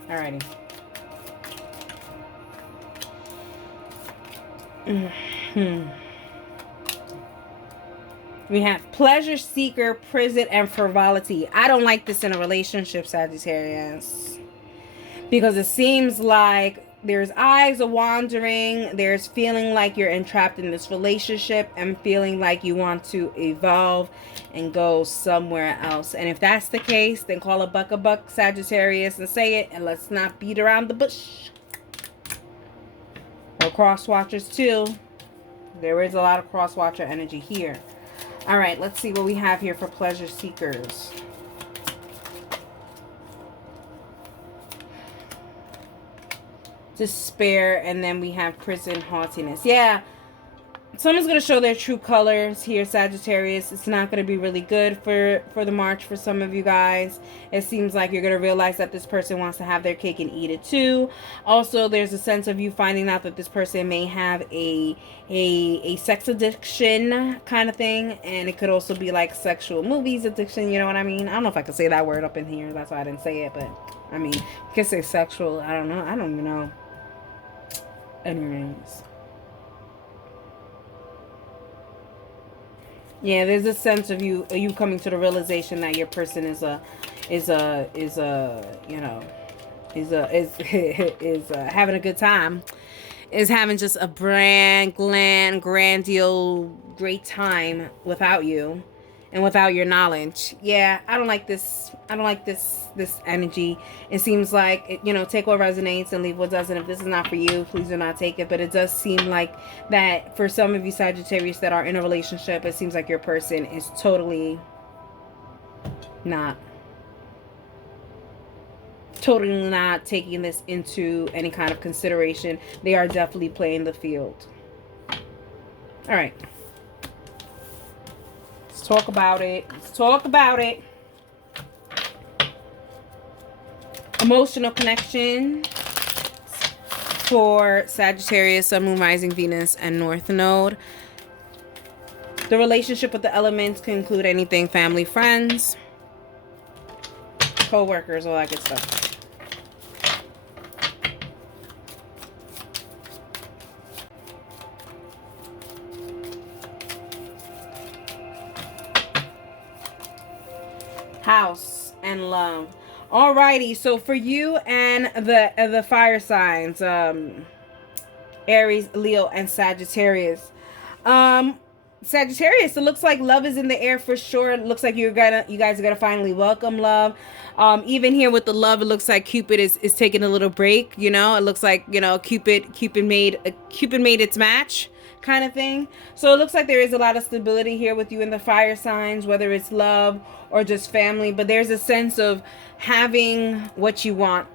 Alrighty. We have pleasure seeker, prison, and frivolity. I don't like this in a relationship, Sagittarius, because it seems like there's eyes are wandering. There's feeling like you're entrapped in this relationship and feeling like you want to evolve and go somewhere else. And if that's the case, then call a buck, Sagittarius, and say it. And let's not beat around the bush. Or cross watchers too. There is a lot of cross watcher energy here. All right, let's see what we have here for pleasure seekers. Despair, and then we have prison haughtiness. Yeah, someone's going to show their true colors here, Sagittarius. It's not going to be really good for the March for some of you guys. It seems like you're going to realize that this person wants to have their cake and eat it too. Also, there's a sense of you finding out that this person may have a sex addiction kind of thing, and it could also be like sexual movies addiction, you know what I mean? I don't know if I could say that word up in here. That's why I didn't say it, but I mean, you could say sexual. I don't know. I don't even know. Anyways. Yeah, there's a sense of you coming to the realization that your person is having a good time, is having just a grandiose, great time without you and without your knowledge. Yeah, I don't like this. I don't like this energy. It seems like, take what resonates and leave what doesn't. If this is not for you, please do not take it. But it does seem like that for some of you Sagittarius that are in a relationship, it seems like your person is totally not taking this into any kind of consideration. They are definitely playing the field. All right. Let's talk about it. Let's talk about it. Emotional connection for Sagittarius, Sun, Moon, Rising, Venus, and North Node. The relationship with the elements can include anything: family, friends, co-workers, all that good stuff. House and love. Alrighty, so for you and the fire signs, Aries, Leo, and Sagittarius. Sagittarius, it looks like love is in the air for sure. It looks like you guys are gonna finally welcome love. Even here with the love, it looks like Cupid is taking a little break. It looks like Cupid made its match, kind of thing. So it looks like there is a lot of stability here with you in the fire signs, whether it's love or just family. But there's a sense of having what you want.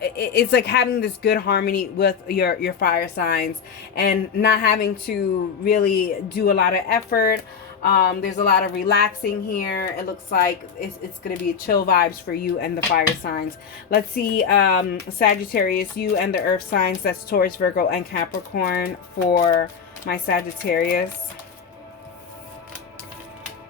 It's like having this good harmony with your fire signs and not having to really do a lot of effort. There's a lot of relaxing here. It looks like it's going to be chill vibes for you and the fire signs. Let's see, Sagittarius, you and the earth signs. That's Taurus, Virgo, and Capricorn for my Sagittarius.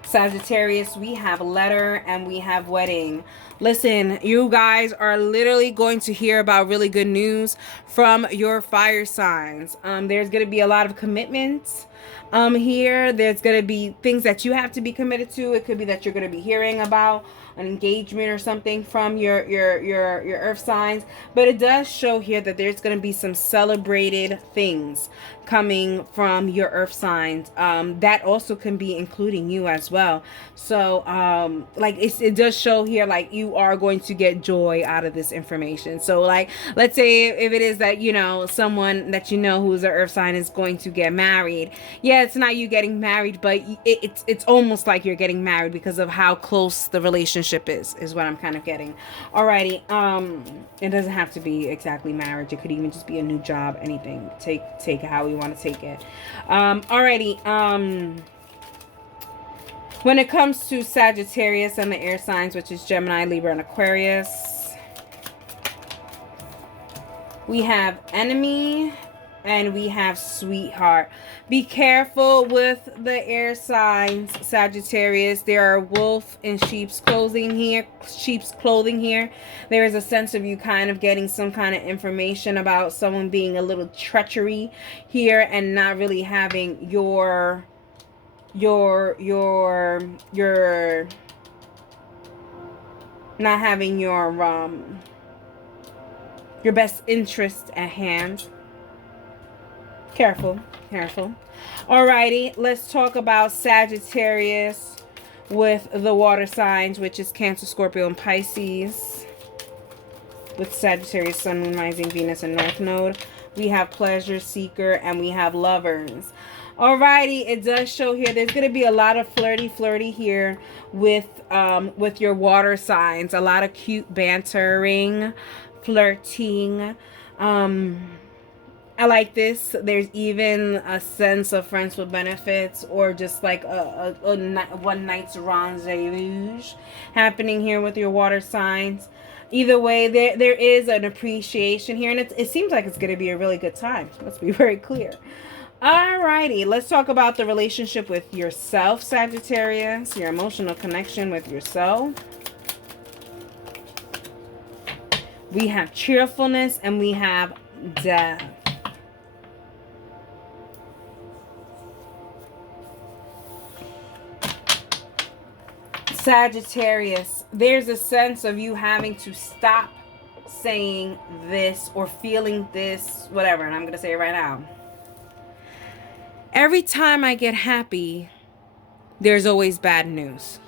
Sagittarius, we have letter and we have wedding. Listen, you guys are literally going to hear about really good news from your fire signs. There's going to be a lot of commitments here. There's going to be things that you have to be committed to. It could be that you're going to be hearing about an engagement or something from your earth signs. But it does show here that there's going to be some celebrated things coming from your earth signs. That also can be including you as well. So like it does show here like you are going to get joy out of this information. So like, let's say if it is that someone that who's an earth sign is going to get married. Yeah, it's not you getting married, but it's almost like you're getting married because of how close the relationship is what I'm kind of getting. Alrighty, it doesn't have to be exactly marriage. It could even just be a new job, anything. Take it how you want to take it. Alrighty, when it comes to Sagittarius and the air signs, which is Gemini, Libra, and Aquarius, we have enemy and we have sweetheart. Be careful with the air signs, Sagittarius. There are wolf in sheep's clothing here. There is a sense of you kind of getting some kind of information about someone being a little treachery here and not really having your not having your best interest at hand. Careful. Alrighty, let's talk about Sagittarius with the water signs, which is Cancer, Scorpio, and Pisces. With Sagittarius, Sun, Moon, Rising, Venus, and North Node. We have pleasure seeker, and we have lovers. Alrighty, it does show here there's going to be a lot of flirty here with your water signs. A lot of cute bantering, flirting. I like this. There's even a sense of friends with benefits, or just like a one night's rendezvous happening here with your water signs. Either way, there is an appreciation here, and it seems like it's going to be a really good time. Let's be very clear. Alrighty, let's talk about the relationship with yourself, Sagittarius. Your emotional connection with yourself. We have cheerfulness, and we have death. Sagittarius, there's a sense of you having to stop saying this or feeling this, whatever, and I'm going to say it right now. Every time I get happy, there's always bad news.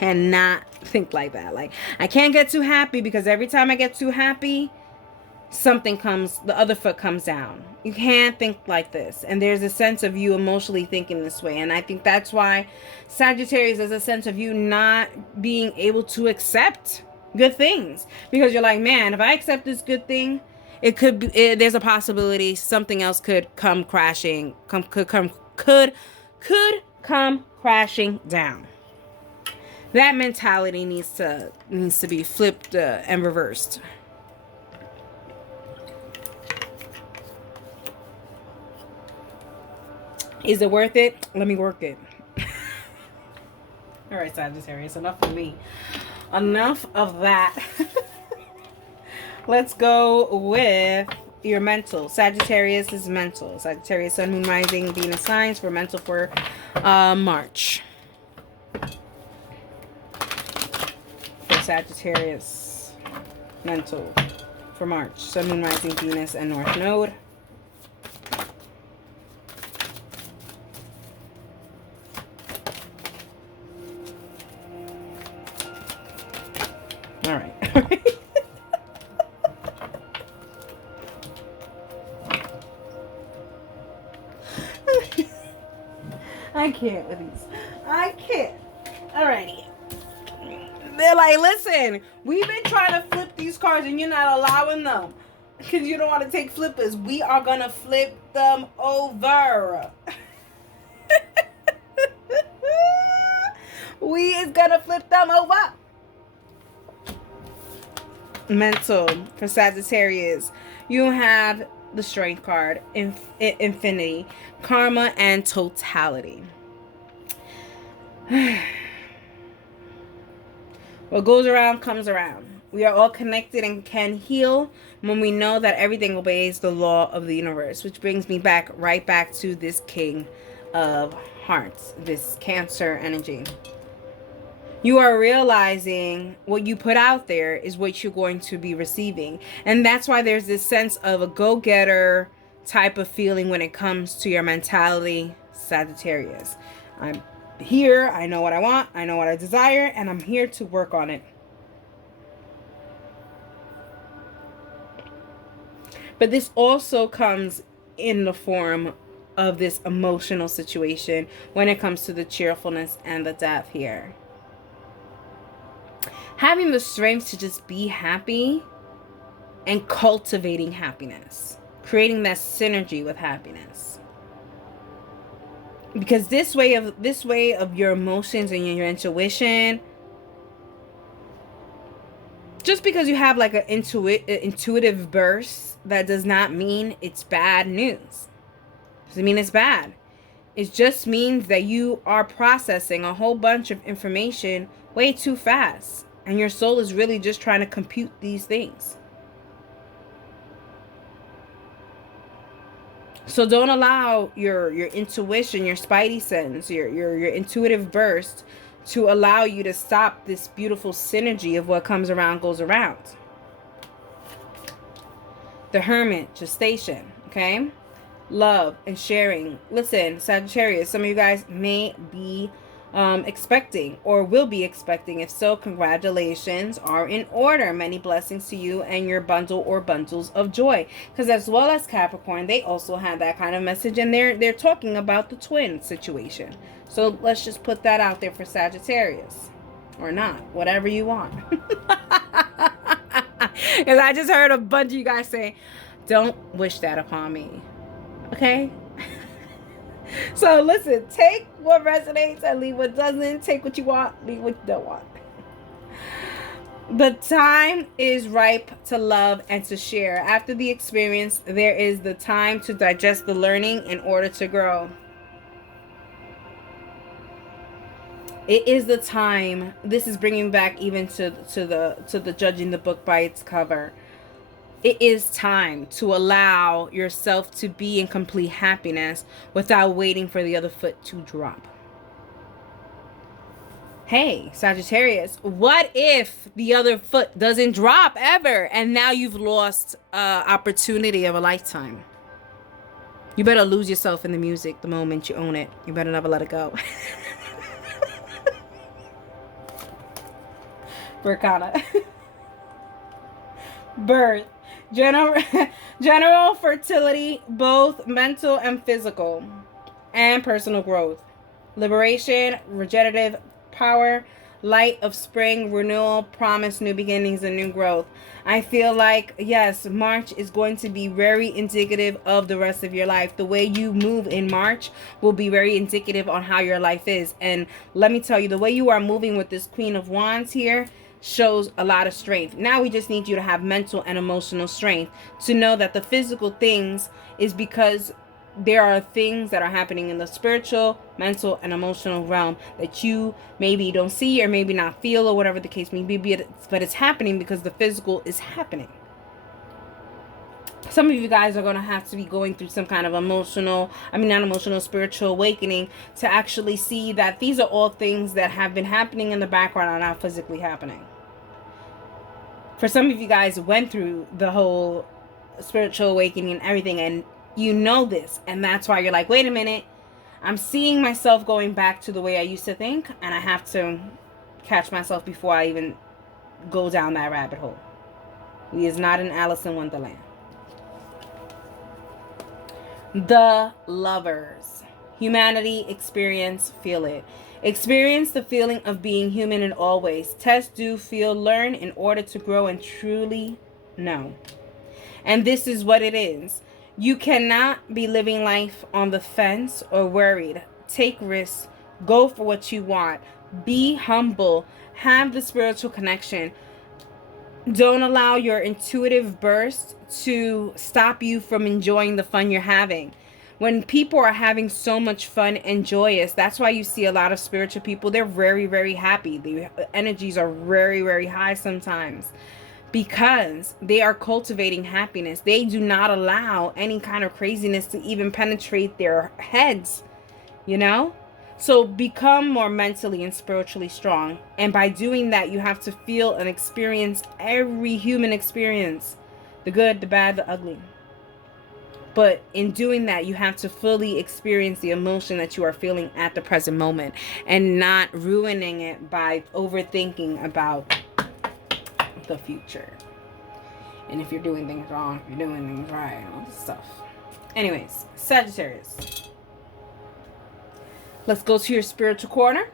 Cannot think like that. Like, I can't get too happy, because every time I get too happy, something comes, the other foot comes down. You can't think like this. And there's a sense of you emotionally thinking this way. And I think that's why Sagittarius, there's a sense of you not being able to accept good things, because you're like, man, if I accept this good thing, it could be, there's a possibility something else could come crashing, could come crashing down. That mentality needs to be flipped and reversed. Is it worth it? Let me work it. All right, Sagittarius, enough of me. Enough of that. Let's go with your mental. Sagittarius is mental. Sagittarius, Sun, Moon, Rising, Venus signs for mental for March. For Sagittarius, mental for March. Sun, Moon, Rising, Venus, and North Node. All right. I can't with these. I can't. Alrighty. They're like, listen, we've been trying to flip these cards and you're not allowing them because you don't want to take flippers. We are going to flip them over. We is going to flip them over. Mental for Sagittarius. You have the Strength card, Infinity, Karma, and Totality. What goes around comes around. We are all connected and can heal when we know that everything obeys the law of the universe, which brings me right back to this King of Hearts, this Cancer energy. You are realizing what you put out there is what you're going to be receiving. And that's why there's this sense of a go-getter type of feeling when it comes to your mentality, Sagittarius. I'm here, I know what I want, I know what I desire, and I'm here to work on it. But this also comes in the form of this emotional situation when it comes to the cheerfulness and the depth here. Having the strength to just be happy and cultivating happiness, creating that synergy with happiness. Because this way of your emotions and your intuition, just because you have like an intuitive burst, that does not mean it's bad news. Doesn't mean it's bad. It just means that you are processing a whole bunch of information way too fast. And your soul is really just trying to compute these things. So don't allow your intuition, your spidey sense, your intuitive burst to allow you to stop this beautiful synergy of what comes around goes around. The Hermit, gestation, okay? Love and sharing. Listen, Sagittarius, some of you guys may be expecting or will be expecting. If so, congratulations are in order. Many blessings to you and your bundle or bundles of joy. Because as well as Capricorn, they also have that kind of message, and they're talking about the twin situation. So let's just put that out there for Sagittarius. Or not, whatever you want. Because I just heard a bunch of you guys say, don't wish that upon me. Okay? So listen, take what resonates and leave what doesn't. Take what you want, leave what you don't want. The time is ripe to love and to share. After the experience, there is the time to digest the learning in order to grow. It is the time. This is bringing back even to the judging the book by its cover. It is time to allow yourself to be in complete happiness without waiting for the other foot to drop. Hey, Sagittarius, what if the other foot doesn't drop ever and now you've lost opportunity of a lifetime? You better lose yourself in the music the moment you own it. You better never let it go. Burkana. Birth. General fertility, both mental and physical, and personal growth. Liberation, regenerative power, light of spring, renewal, promise, new beginnings, and new growth. I feel like, yes, March is going to be very indicative of the rest of your life. The way you move in March will be very indicative on how your life is. And let me tell you, the way you are moving with this Queen of Wands here shows a lot of strength. Now we just need you to have mental and emotional strength to know that the physical things is because there are things that are happening in the spiritual, mental, and emotional realm that you maybe don't see or maybe not feel or whatever the case may be, but it's happening because the physical is happening. Some of you guys are going to have to be going through some kind of spiritual awakening to actually see that these are all things that have been happening in the background and are not physically happening. For some of you guys went through the whole spiritual awakening and everything, and you know this, and that's why you're like, wait a minute, I'm seeing myself going back to the way I used to think, and I have to catch myself before I even go down that rabbit hole. We is not in Alice in Wonderland. The Lovers. Humanity, experience, feel it. Experience the feeling of being human in all ways. Test, do, feel, learn in order to grow and truly know. And this is what it is. You cannot be living life on the fence or worried. Take risks. Go for what you want. Be humble. Have the spiritual connection. Don't allow your intuitive burst to stop you from enjoying the fun you're having. When people are having so much fun and joyous, that's why you see a lot of spiritual people. They're very, very happy. The energies are very, very high sometimes because they are cultivating happiness. They do not allow any kind of craziness to even penetrate their heads, you know? So become more mentally and spiritually strong. And by doing that, you have to feel and experience every human experience. The good, the bad, the ugly. But in doing that, you have to fully experience the emotion that you are feeling at the present moment and not ruining it by overthinking about the future. And if you're doing things wrong, if you're doing things right, and all this stuff. Anyways, Sagittarius. Let's go to your spiritual corner.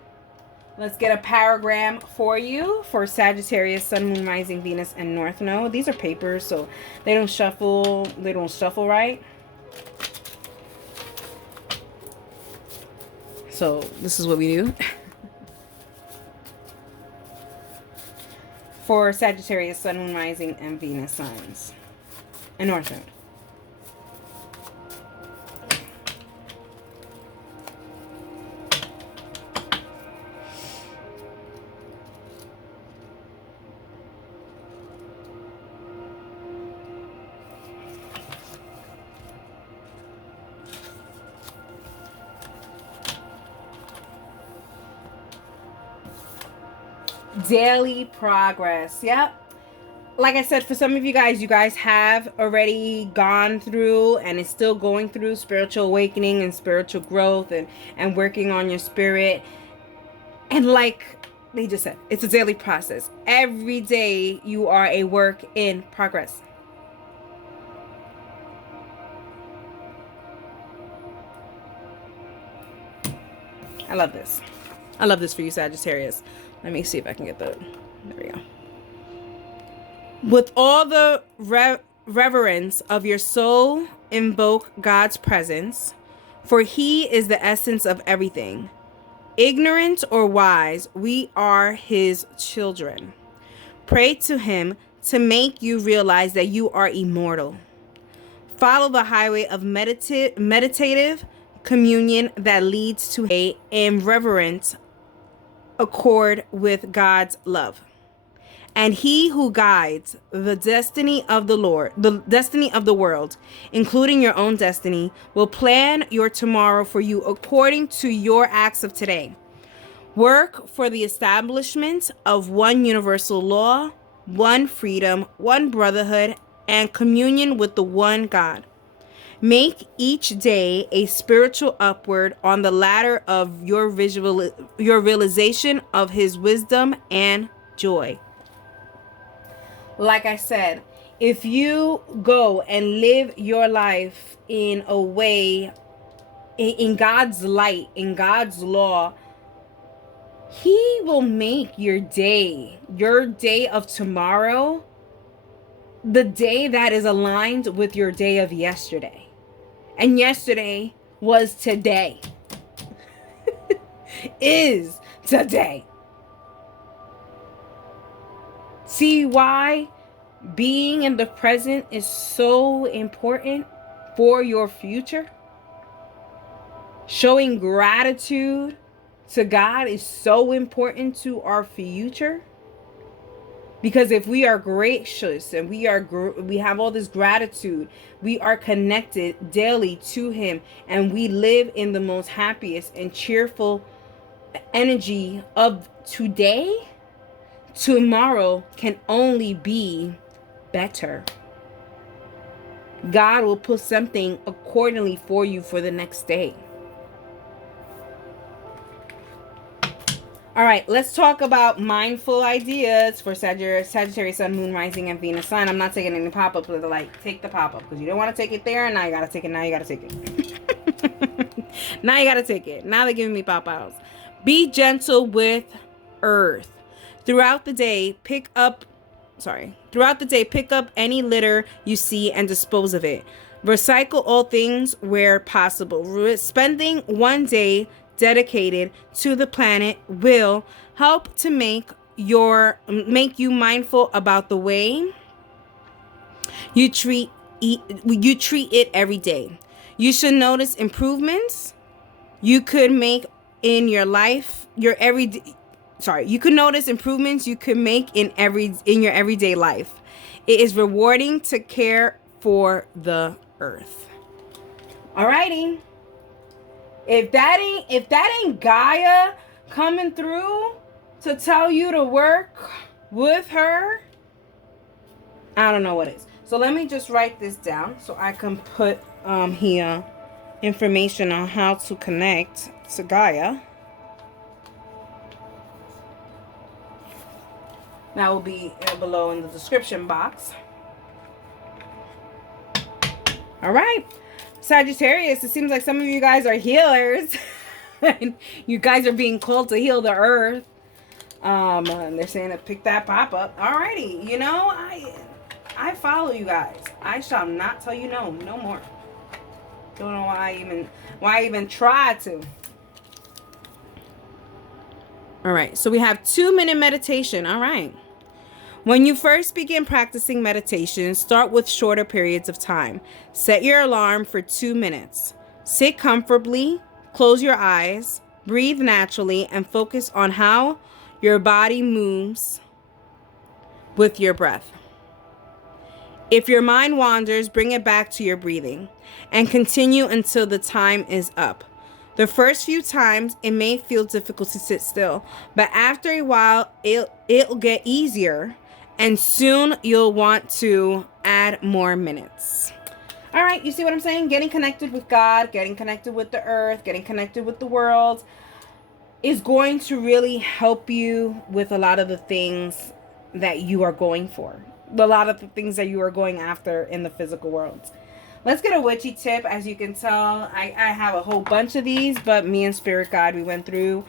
Let's get a paragram for you for Sagittarius, Sun, Moon, Rising, Venus, and North Node. These are papers, so they don't shuffle. They don't shuffle right. So this is what we do. For Sagittarius, Sun, Moon, Rising, and Venus signs. And North Node. Daily progress. Yep. Like I said, for some of you guys have already gone through and is still going through spiritual awakening and spiritual growth and working on your spirit. And like they just said, it's a daily process. Every day you are a work in progress. I love this. I love this for you, Sagittarius. Let me see if I can get the... There we go. With all the reverence of your soul, invoke God's presence, for he is the essence of everything. Ignorant or wise, we are his children. Pray to him to make you realize that you are immortal. Follow the highway of meditative communion that leads to a and reverent accord with God's love. And he who guides the destiny of the Lord, the destiny of the world, including your own destiny, will plan your tomorrow for you according to your acts of today. Work for the establishment of one universal law, one freedom, one brotherhood, and communion with the one God. Make each day a spiritual upward on the ladder of your realization of his wisdom and joy. Like I said, if you go and live your life in a way, in God's light, in God's law, he will make your day of tomorrow, the day that is aligned with your day of yesterday. And yesterday was today. Is today. See why being in the present is so important for your future? Showing gratitude to God is so important to our future. Because if we are gracious and we have all this gratitude, we are connected daily to him, and we live in the most happiest and cheerful energy of today, tomorrow can only be better. God will put something accordingly for you for the next day. All right, let's talk about mindful ideas for Sagittarius, Sun, Moon, Rising, and Venus Sign. I'm not taking any pop-ups, but like, take the pop-up because you don't want to take it there, and now you got to take it. Now you got to take it. Now you got to take it. Now they're giving me pop-outs. Be gentle with earth. Throughout the day, pick up any litter you see and dispose of it. Recycle all things where possible. Spending one day dedicated to the planet will help to make you mindful about the way you treat it every day. You should notice improvements you could make in your life, you could notice improvements you could make in your everyday life. It is rewarding to care for the earth. Alrighty. If that ain't Gaia coming through to tell you to work with her, I don't know what is. So let me just write this down so I can put here information on how to connect to Gaia. That will be below in the description box. All right. Sagittarius, it seems like some of you guys are healers. And you guys are being called to heal the earth. And they're saying to pick that pop-up. Alrighty, you know, I follow you guys. I shall not tell you no more. Don't know why I even try to. Alright, so we have 2-minute meditation. Alright. When you first begin practicing meditation, start with shorter periods of time. Set your alarm for 2 minutes. Sit comfortably, close your eyes, breathe naturally, and focus on how your body moves with your breath. If your mind wanders, bring it back to your breathing and continue until the time is up. The first few times, it may feel difficult to sit still, but after a while, it'll get easier. And soon you'll want to add more minutes. All right, you see what I'm saying? Getting connected with God, getting connected with the earth, getting connected with the world. is going to really help you with a lot of the things that you are going for. A lot of the things that you are going after in the physical world. Let's get a witchy tip. As you can tell, I have a whole bunch of these, but me and Spirit Guide, we went through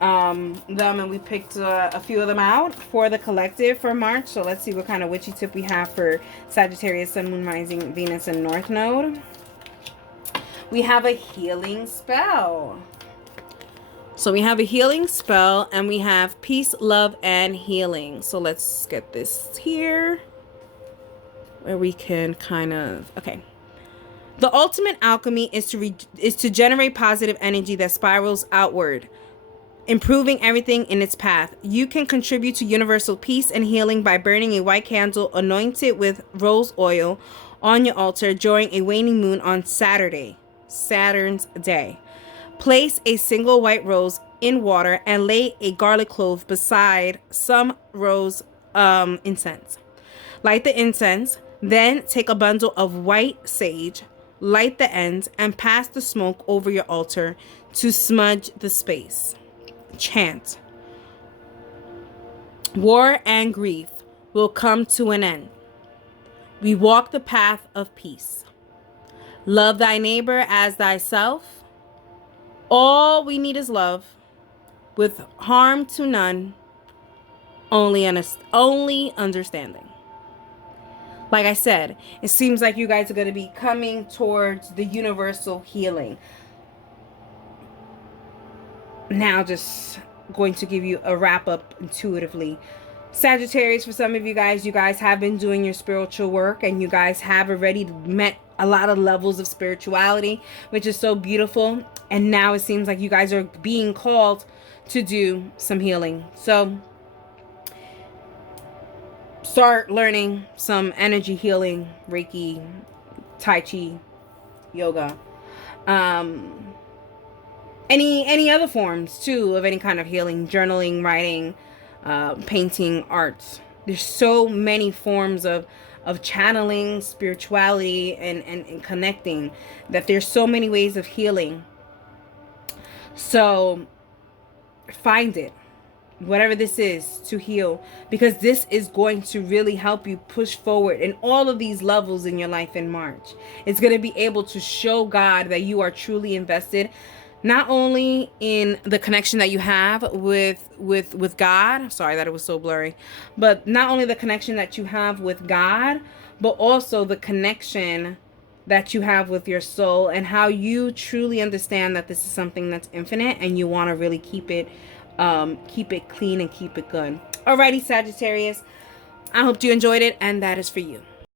them and we picked a few of them out for the collective for March. So let's see what kind of witchy tip we have for Sagittarius, Sun, Moon, Rising, Venus, and North Node. We have a healing spell. So we have a healing spell and we have peace, love, and healing. So let's get this here where we can kind of, okay. The ultimate alchemy is to generate positive energy that spirals outward, improving everything in its path. You can contribute to universal peace and healing by burning a white candle anointed with rose oil on your altar during a waning moon on Saturday, Saturn's day. Place a single white rose in water and lay a garlic clove beside some rose incense. Light the incense, then take a bundle of white sage, light the ends, and pass the smoke over your altar to smudge the space. Chant. War and grief will come to an end. We walk the path of peace. Love thy neighbor as thyself. All we need is love, with harm to none, only understanding. Like I said, it seems like you guys are going to be coming towards the universal healing. Now, just going to give you a wrap up intuitively. Sagittarius, for some of you guys have been doing your spiritual work and you guys have already met a lot of levels of spirituality, which is so beautiful. And now it seems like you guys are being called to do some healing. So start learning some energy healing, Reiki, Tai Chi, yoga, any other forms too of any kind of healing, journaling, writing, painting, arts. There's so many forms of channeling spirituality and connecting, that there's so many ways of healing. So find it, whatever this is, to heal, because this is going to really help you push forward in all of these levels in your life in March. It's going to be able to show God that you are truly invested, not only in the connection that you have with God. Sorry that it was so blurry. But not only the connection that you have with God, but also the connection that you have with your soul, and how you truly understand that this is something that's infinite and you want to really keep it clean and keep it good. Alrighty, Sagittarius, I hope you enjoyed it, and that is for you.